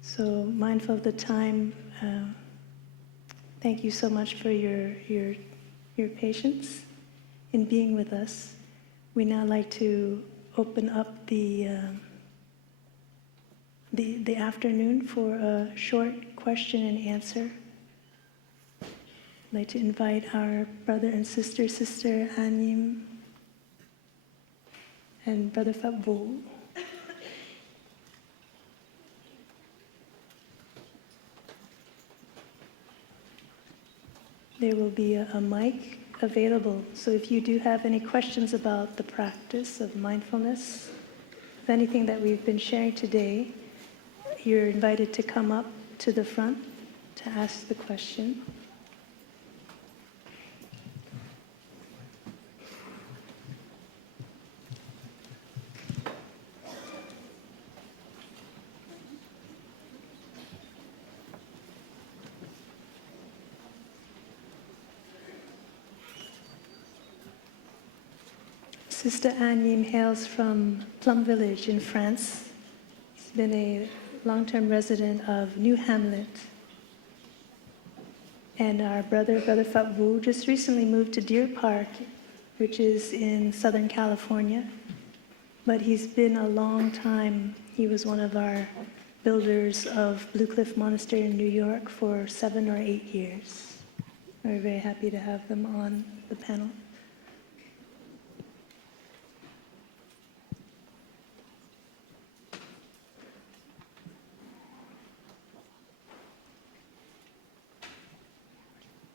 So mindful of the time, thank you so much for your patience in being with us. We now like to open up the afternoon for a short question and answer. I'd like to invite our brother and sister, Sister The Nghiem and Brother Phap Hai. There will be a mic available, so if you do have any questions about the practice of mindfulness, of anything that we've been sharing today, you're invited to come up to the front to ask the question. Sister The Nghiem hails from Plum Village in France. She's been a long-term resident of New Hamlet. And our Brother Phap Hai, just recently moved to Deer Park, which is in Southern California. But he's been a long time. He was one of our builders of Blue Cliff Monastery in New York for 7 or 8 years. We're very happy to have them on the panel.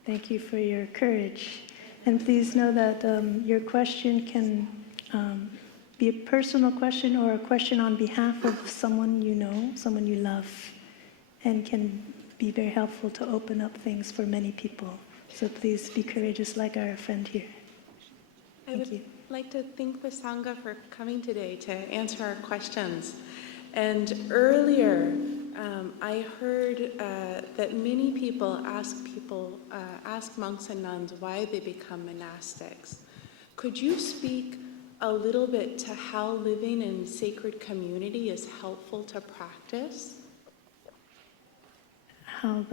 Thank you for your courage. And please know that your question can be a personal question or a question on behalf of someone you know, someone you love, and can be very helpful to open up things for many people. So please be courageous like our friend here. Thank you. I'd like to thank the Sangha for coming today to answer our questions. And earlier, I heard that many people ask monks and nuns why they become monastics. Could you speak a little bit to how living in sacred community is helpful to practice? How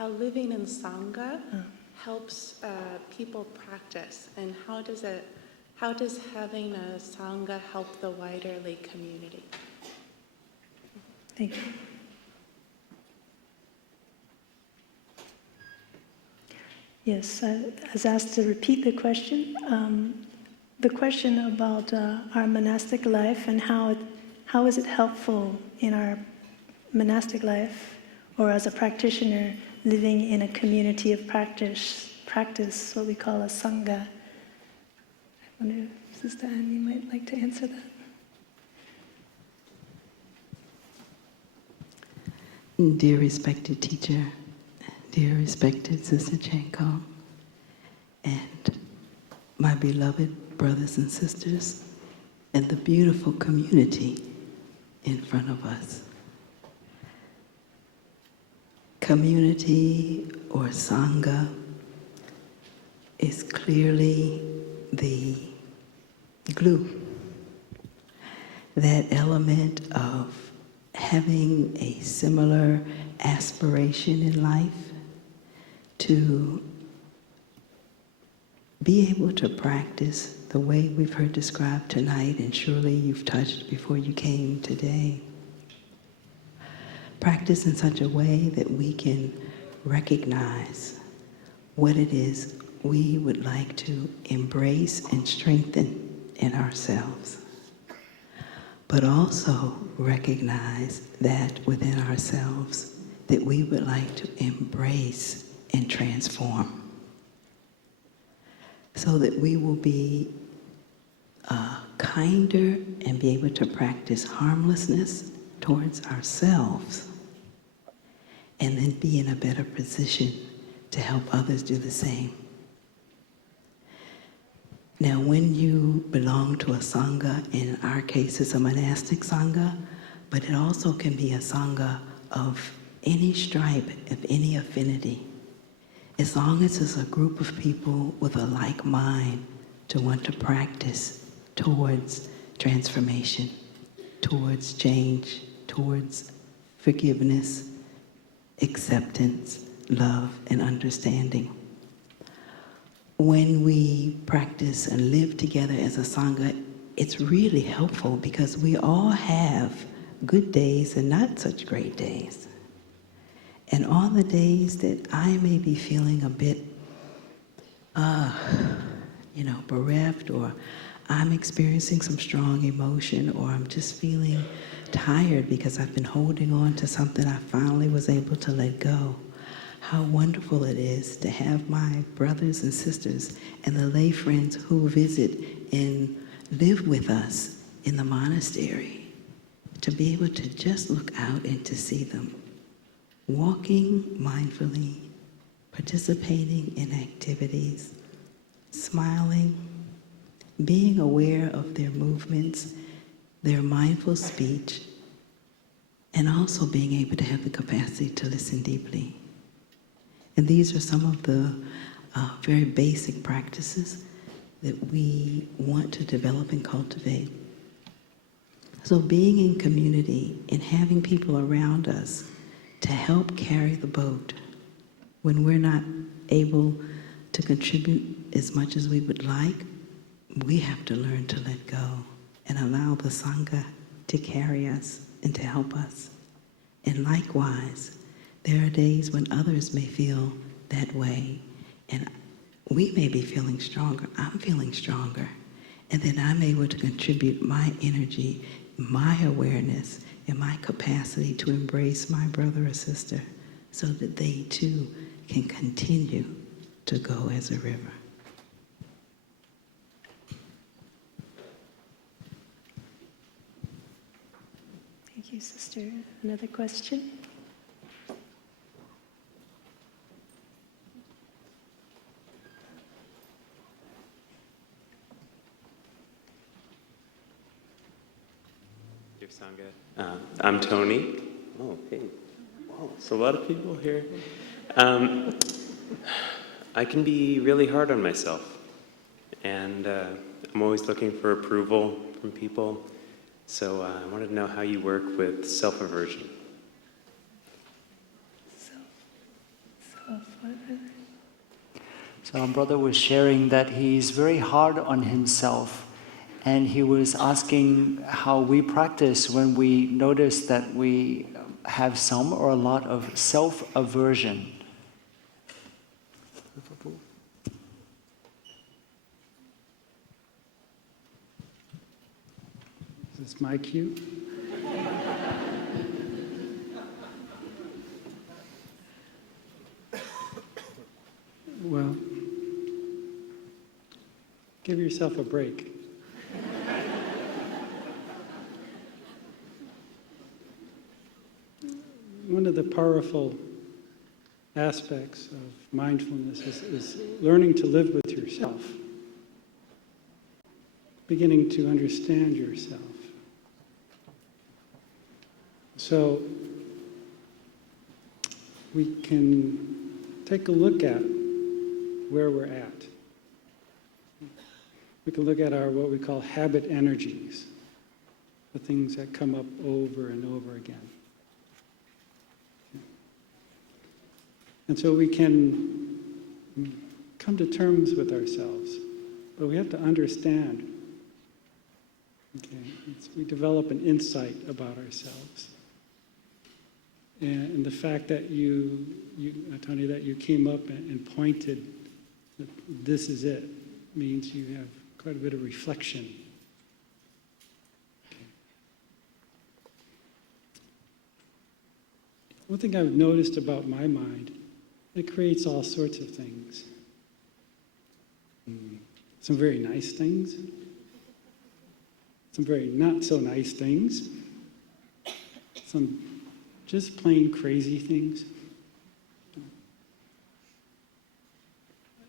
living in sangha helps people practice, and how does having a sangha help the wider lay community? Thank you. Yes, I was asked to repeat the question. The question about our monastic life and how is it helpful in our monastic life or as a practitioner living in a community of practice, what we call a sangha. I wonder if Sister Annie might like to answer that. Dear respected teacher, dear respected Sister Chanko, and my beloved brothers and sisters, and the beautiful community in front of us. Community or sangha is clearly the glue, that element of having a similar aspiration in life to be able to practice the way we've heard described tonight, and surely you've touched before you came today. Practice in such a way that we can recognize what it is we would like to embrace and strengthen in ourselves, but also recognize that within ourselves that we would like to embrace and transform, so that we will be kinder and be able to practice harmlessness towards ourselves, and then be in a better position to help others do the same. Now, when you belong to a sangha, in our case it's a monastic sangha, but it also can be a sangha of any stripe, of any affinity, as long as it's a group of people with a like mind to want to practice towards transformation, towards change, towards forgiveness, acceptance, love, and understanding. When we practice and live together as a sangha, it's really helpful because we all have good days and not such great days. And on the days that I may be feeling a bit, bereft, or I'm experiencing some strong emotion, or I'm just feeling tired because I've been holding on to something I finally was able to let go. How wonderful it is to have my brothers and sisters and the lay friends who visit and live with us in the monastery, to be able to just look out and to see them walking mindfully, participating in activities, smiling, being aware of their movements, their mindful speech, and also being able to have the capacity to listen deeply. And these are some of the very basic practices that we want to develop and cultivate. So being in community and having people around us to help carry the boat when we're not able to contribute as much as we would like, we have to learn to let go and allow the sangha to carry us and to help us. And likewise, there are days when others may feel that way, and we may be feeling stronger. I'm feeling stronger. And then I'm able to contribute my energy, my awareness, and my capacity to embrace my brother or sister so that they too can continue to go as a river. Thank you, Sister. Another question? Dear Sangha, I'm Tony. Oh, hey. Wow, it's a lot of people here. I can be really hard on myself, and I'm always looking for approval from people. So I wanted to know how you work with self-aversion. So our brother was sharing that he's very hard on himself, and he was asking how we practice when we notice that we have some or a lot of self-aversion. Is this my cue? Well, give yourself a break. One of the powerful aspects of mindfulness is learning to live with yourself, beginning to understand yourself. So we can take a look at where we're at. We can look at our what we call habit energies, the things that come up over and over again. And so we can come to terms with ourselves but we have to understand. Okay, we develop an insight about ourselves. And the fact that Tony, that you came up and pointed that this is it, means you have quite a bit of reflection. Okay. One thing I've noticed about my mind, it creates all sorts of things. Some very nice things, some very not so nice things, some just plain crazy things.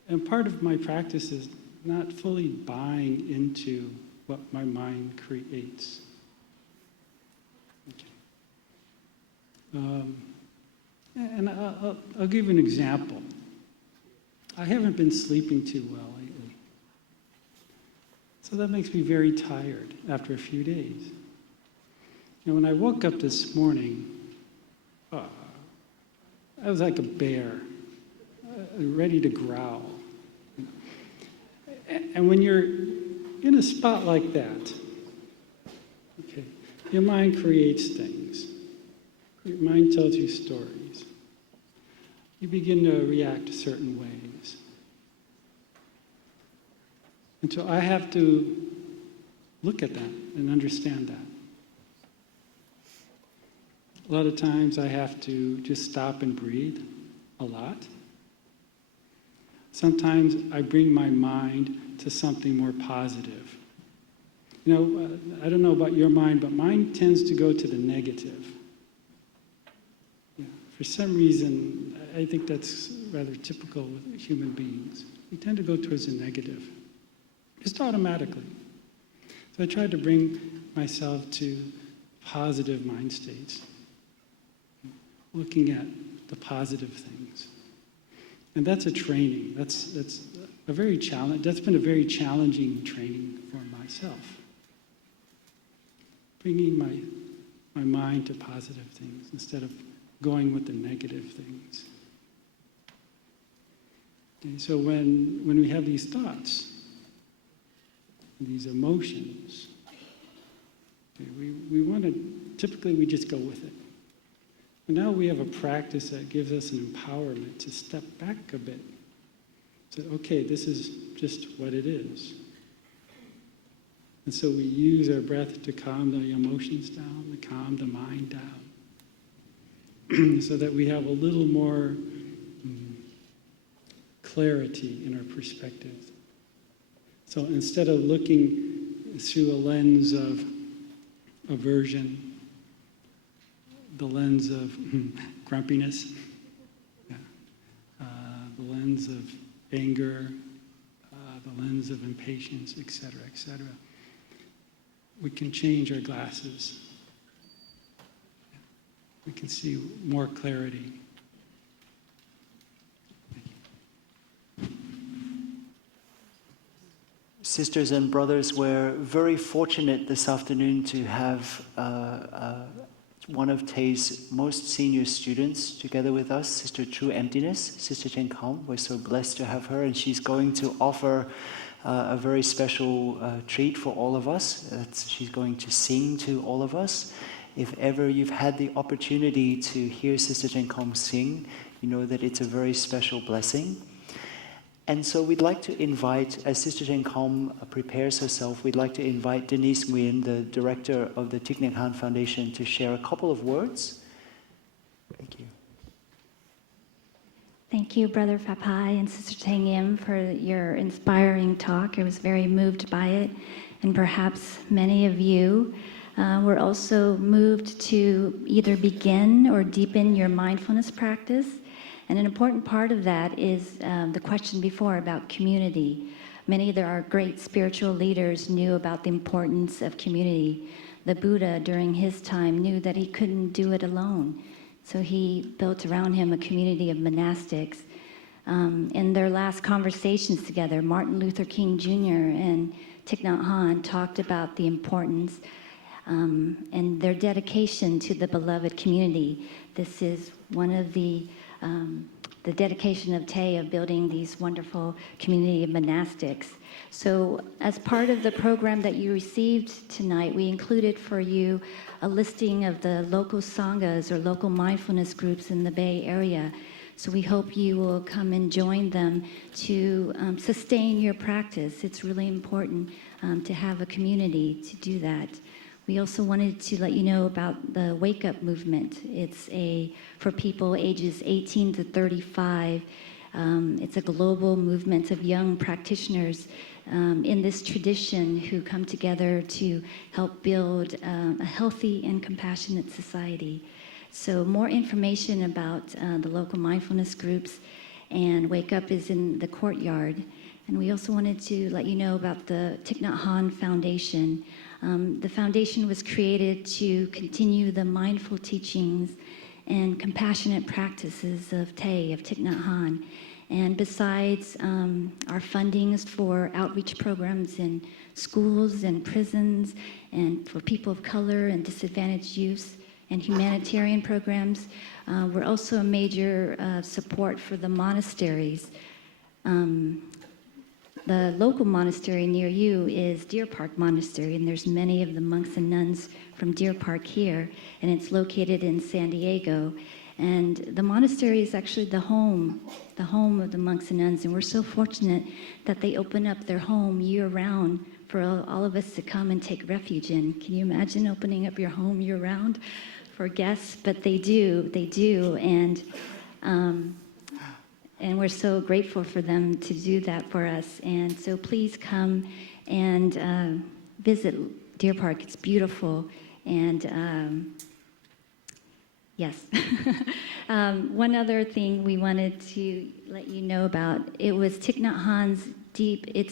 And part of my practice is not fully buying into what my mind creates. Okay. And I'll give you an example. I haven't been sleeping too well lately. So that makes me very tired after a few days. And when I woke up this morning, I was like a bear, ready to growl. And when you're in a spot like that, okay, your mind creates things. Your mind tells you stories. You begin to react certain ways. And so I have to look at that and understand that. A lot of times I have to just stop and breathe a lot. Sometimes I bring my mind to something more positive. You know, I don't know about your mind, but mine tends to go to the negative. Yeah, for some reason, I think that's rather typical with human beings. We tend to go towards the negative, just automatically. So I try to bring myself to positive mind states, looking at the positive things. And that's a training. That's a very that's been a very challenging training for myself. Bringing my mind to positive things instead of going with the negative things. Okay, so when we have these thoughts, these emotions, okay, we want to, typically we just go with it. But now we have a practice that gives us an empowerment to step back a bit. So, okay, this is just what it is. And so we use our breath to calm the emotions down, to calm the mind down, so that we have a little more clarity in our perspective. So instead of looking through a lens of aversion, the lens of grumpiness, the lens of anger, the lens of impatience, etc., etc. We can change our glasses. We can see more clarity. Sisters and brothers, we're very fortunate this afternoon to have one of Thay's most senior students together with us, Sister True Emptiness, Sister The Nghiem. We're so blessed to have her, and she's going to offer a very special treat for all of us. She's going to sing to all of us. If ever you've had the opportunity to hear Sister The Nghiem sing, you know that it's a very special blessing. And so we'd like to invite, as Sister The Nghiem prepares herself, we'd like to invite Denise Nguyen, the director of the Thich Nhat Hanh Foundation, to share a couple of words. Thank you. Thank you, Brother Phap Hai and Sister The Nghiem, for your inspiring talk. I was very moved by it, and perhaps many of you were also moved to either begin or deepen your mindfulness practice. And an important part of that is the question before about community. Many of our great spiritual leaders knew about the importance of community. The Buddha, during his time, knew that he couldn't do it alone. So he built around him a community of monastics. In their last conversations together, Martin Luther King Jr. and Thich Nhat Hanh talked about the importance and their dedication to the beloved community. This is one of the the dedication of Thay of building these wonderful community of monastics. So as part of the program that you received tonight, we included for you a listing of the local sanghas or local mindfulness groups in the Bay Area. So we hope you will come and join them to sustain your practice. It's really important to have a community to do that. We also wanted to let you know about the Wake Up movement. It's for people ages 18 to 35. It's a global movement of young practitioners in this tradition who come together to help build a healthy and compassionate society. So more information about the local mindfulness groups and Wake Up is in the courtyard. And we also wanted to let you know about the Thich Nhat Hanh Foundation. The foundation was created to continue the mindful teachings and compassionate practices of Thay, of Thich Nhat Hanh. And besides our fundings for outreach programs in schools and prisons and for people of color and disadvantaged youth and humanitarian programs, we're also a major support for the monasteries. The local monastery near you is Deer Park Monastery, and there's many of the monks and nuns from Deer Park here, and it's located in San Diego. And the monastery is actually the home of the monks and nuns, and we're so fortunate that they open up their home year-round for all of us to come and take refuge in. Can you imagine opening up your home year-round for guests? But they do, and we're so grateful for them to do that for us. And so please come and visit Deer Park. It's beautiful. And yes. One other thing we wanted to let you know about, it was Thich Nhat Hanh's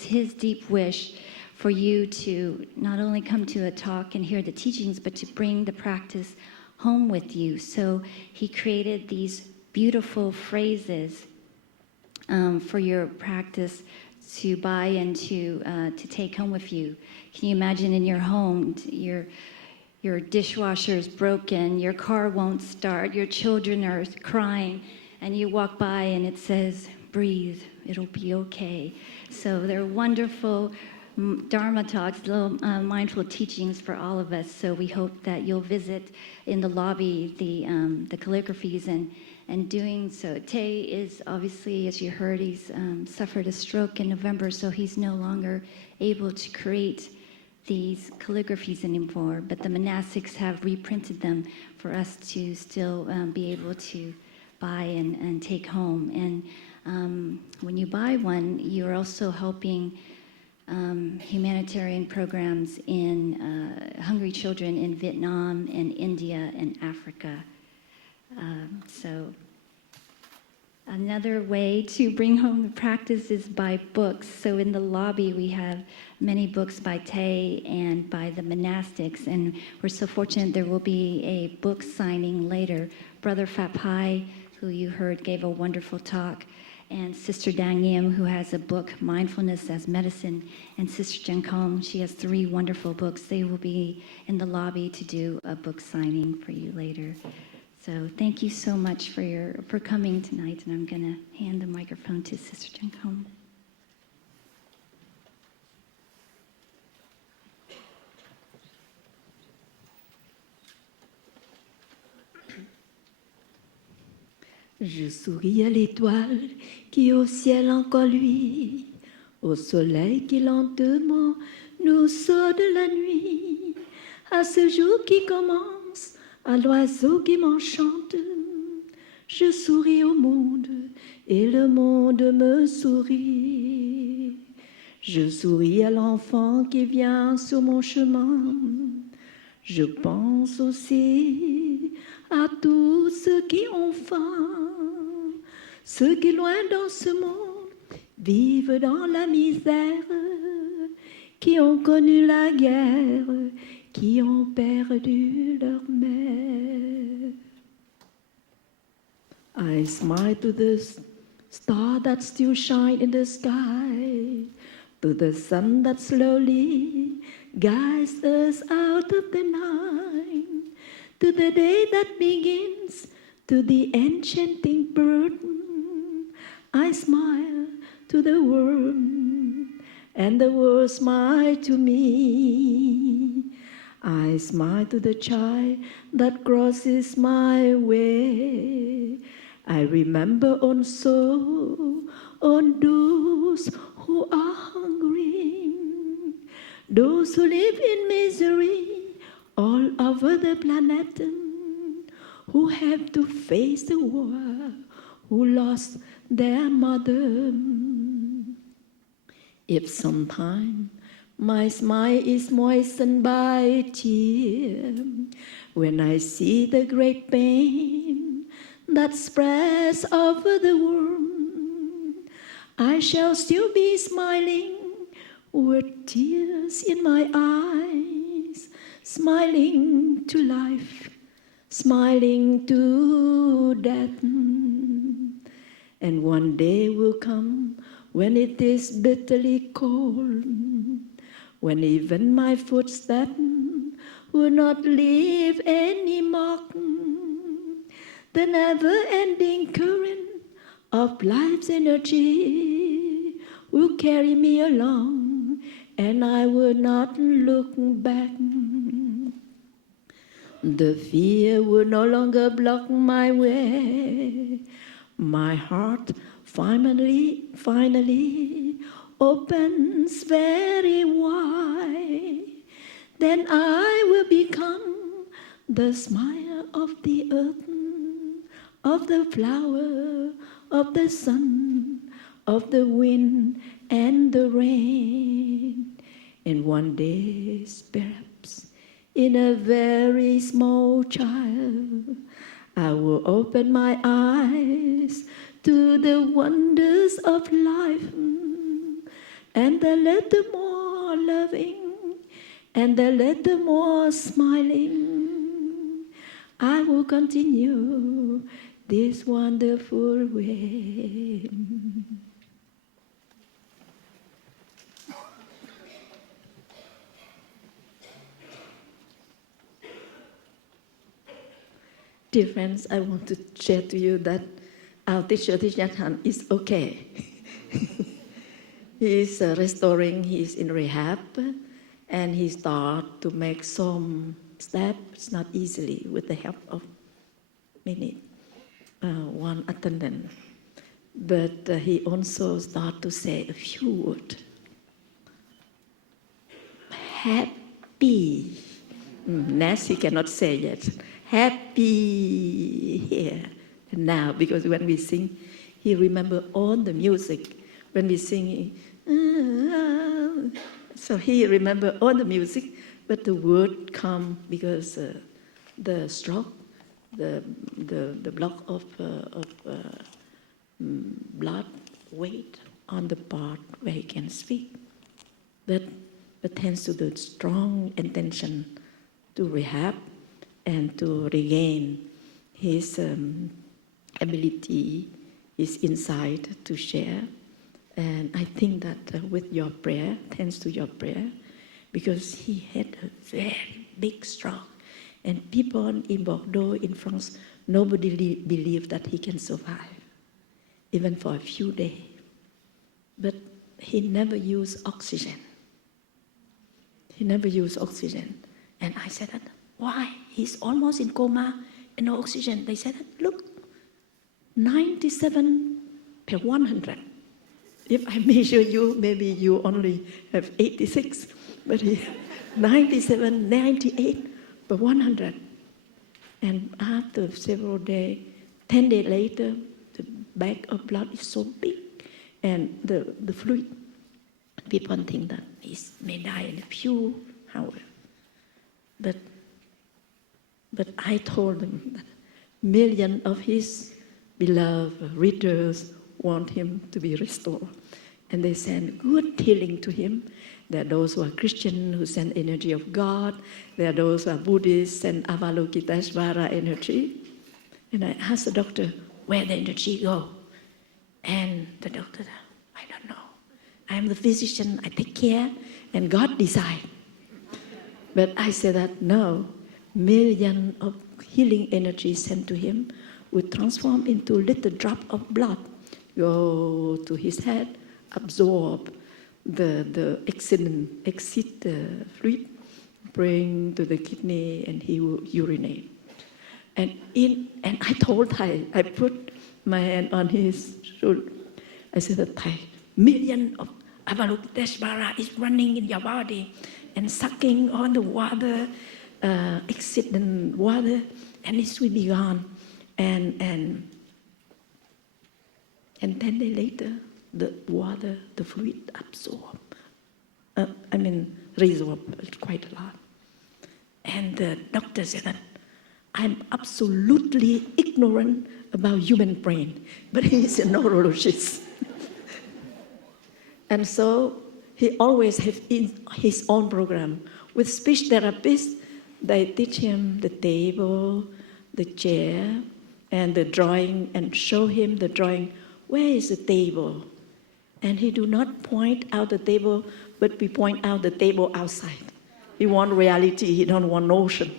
his deep wish for you to not only come to a talk and hear the teachings, but to bring the practice home with you. So he created these beautiful phrases for your practice to buy and to take home with you. Can you imagine in your home, your dishwasher is broken, your car won't start, your children are crying, and you walk by and it says, breathe, it'll be okay. So they're wonderful Dharma talks, little mindful teachings for all of us. So we hope that you'll visit in the lobby the calligraphies and doing so. Thay is obviously, as you heard, he's suffered a stroke in November, so he's no longer able to create these calligraphies anymore, but the monastics have reprinted them for us to still be able to buy and take home. And when you buy one, you're also helping humanitarian programs in hungry children in Vietnam and India and Africa. So another way to bring home the practice is by books. So in the lobby we have many books by Thay and by the monastics, and we're so fortunate there will be a book signing later. Brother Phap Hai, who you heard gave a wonderful talk, and Sister The Nghiem, who has a book, Mindfulness as Medicine, and Sister Jina, she has 3 wonderful books. They will be in the lobby to do a book signing for you later. So thank you so much for coming tonight, and I'm going to hand the microphone to Sister Jina. Je souris à l'étoile qui au ciel encore luit, au soleil qui lentement nous sort de la nuit, à ce jour qui commence, à l'oiseau qui m'enchante. Je souris au monde et le monde me sourit. Je souris à l'enfant qui vient sur mon chemin. Je pense aussi à tous ceux qui ont faim, ceux qui loin dans ce monde vivent dans la misère, qui ont connu la guerre, qui ont perdu leur mère. I smile to the star that still shine in the sky, to the sun that slowly guides us out of the night, to the day that begins, to the enchanting bird I smile to the world, and the world smiles to me. I smile to the child that crosses my way. I remember also on those who are hungry, those who live in misery all over the planet, who have to face the war, who lost their mother. If sometime my smile is moistened by tears, when I see the great pain that spreads over the world, I shall still be smiling with tears in my eyes, smiling to life, smiling to death. And one day will come when it is bitterly cold, when even my footsteps will not leave any mark. The never-ending current of life's energy will carry me along, and I will not look back. The fear will no longer block my way. My heart finally opens very wide. Then I will become the smile of the earth, of the flower, of the sun, of the wind and the rain. And one day, perhaps, in a very small child, I will open my eyes to the wonders of life, and a little more loving, and a little more smiling. I will continue this wonderful way. Dear friends, I want to share to you that our teacher, Thich Nhat Hanh, is okay. He is restoring, he is in rehab, and he started to make some steps, not easily, with the help of one attendant. But he also started to say a few words. Happy. Next, he cannot say yet. Happy here and now, because when we sing, he remember all the music. When we sing, so he remember all the music, but the word come because the stroke, the block of blood weight on the part where he can speak. But thanks to the strong intention to rehab and to regain his ability, his insight to share. And I think that with your prayer, thanks to your prayer, because he had a very big stroke, and people in Bordeaux, in France, nobody believed that he can survive, even for a few days. But he never used oxygen. He never used oxygen. And I said, why? He's almost in coma and no oxygen. They said, look, 97 per 100. If I measure you, maybe you only have 86, but he 97, 98 per 100. And after several days, 10 days later, the bag of blood is so big, and the fluid, people think that he may die in a few hours. But I told them that millions of his beloved readers want him to be restored. And they send good healing to him. There are those who are Christian who send energy of God. There are those who are Buddhists send Avalokiteshvara energy. And I asked the doctor, where the energy go? And the doctor said, I don't know. I am the physician, I take care, and God decide. But I said that no, millions of healing energy sent to him would transform into little drop of blood, go to his head, absorb the exit fluid, bring to the kidney, and he will urinate. And I told Thai, I put my hand on his shoulder. I said, Thai, million of Avalokiteshvara is running in your body and sucking all the water, exit water, and it will be gone. And 10 days later, the water, the fluid absorb. Resorb quite a lot. And the doctor said that I'm absolutely ignorant about human brain, but he's a neurologist. And so he always has his own program. With speech therapists, they teach him the table, the chair, and the drawing, and show him the drawing. Where is the table? And he do not point out the table, but we point out the table outside. He want reality, he don't want notion.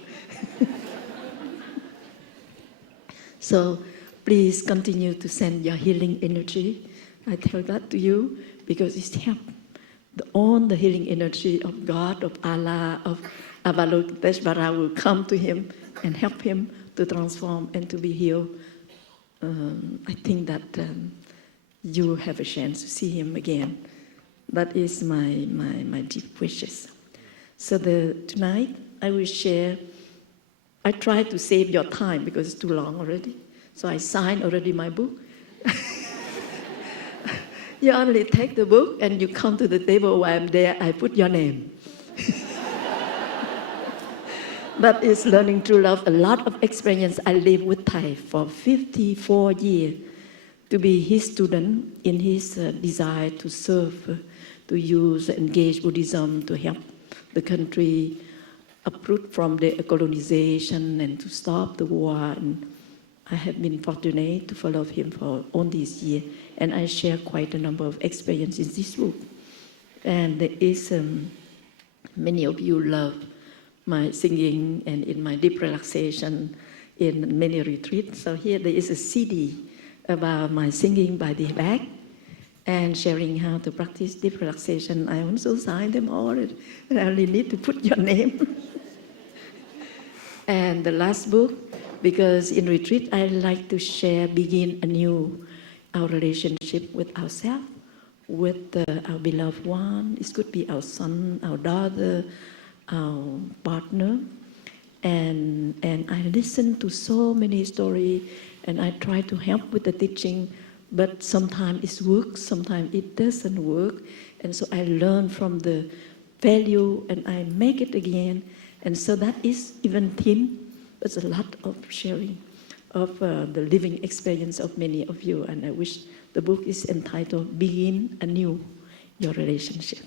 So please continue to send your healing energy. I tell that to you because it's help. All the healing energy of God, of Allah, of Avalokiteshvara will come to him and help him to transform and to be healed. I think that you will have a chance to see him again. That is my deep wishes. So tonight I will share. I try to save your time because it's too long already. So I signed already my book. You only take the book and you come to the table while I'm there, I put your name. That is learning to love. A lot of experience. I lived with Thai for 54 years to be his student in his desire to serve, to use, engage Buddhism to help the country uproot from the colonization and to stop the war. And I have been fortunate to follow him for all these years. And I share quite a number of experiences in this book. And there is, many of you love my singing and in my deep relaxation in many retreats. So here there is a CD about my singing by the back and sharing how to practice deep relaxation. I also signed them all, and I only need to put your name. And the last book, because in retreat I like to share, begin anew our relationship with ourselves, with our beloved one. It could be our son, our daughter, our partner. And I listen to so many stories, and I try to help with the teaching, but sometimes it works, sometimes it doesn't work. And so I learn from the value and I make it again. And so that is even thin, but a lot of sharing of the living experience of many of you. And I wish the book is entitled Begin Anew Your Relationship.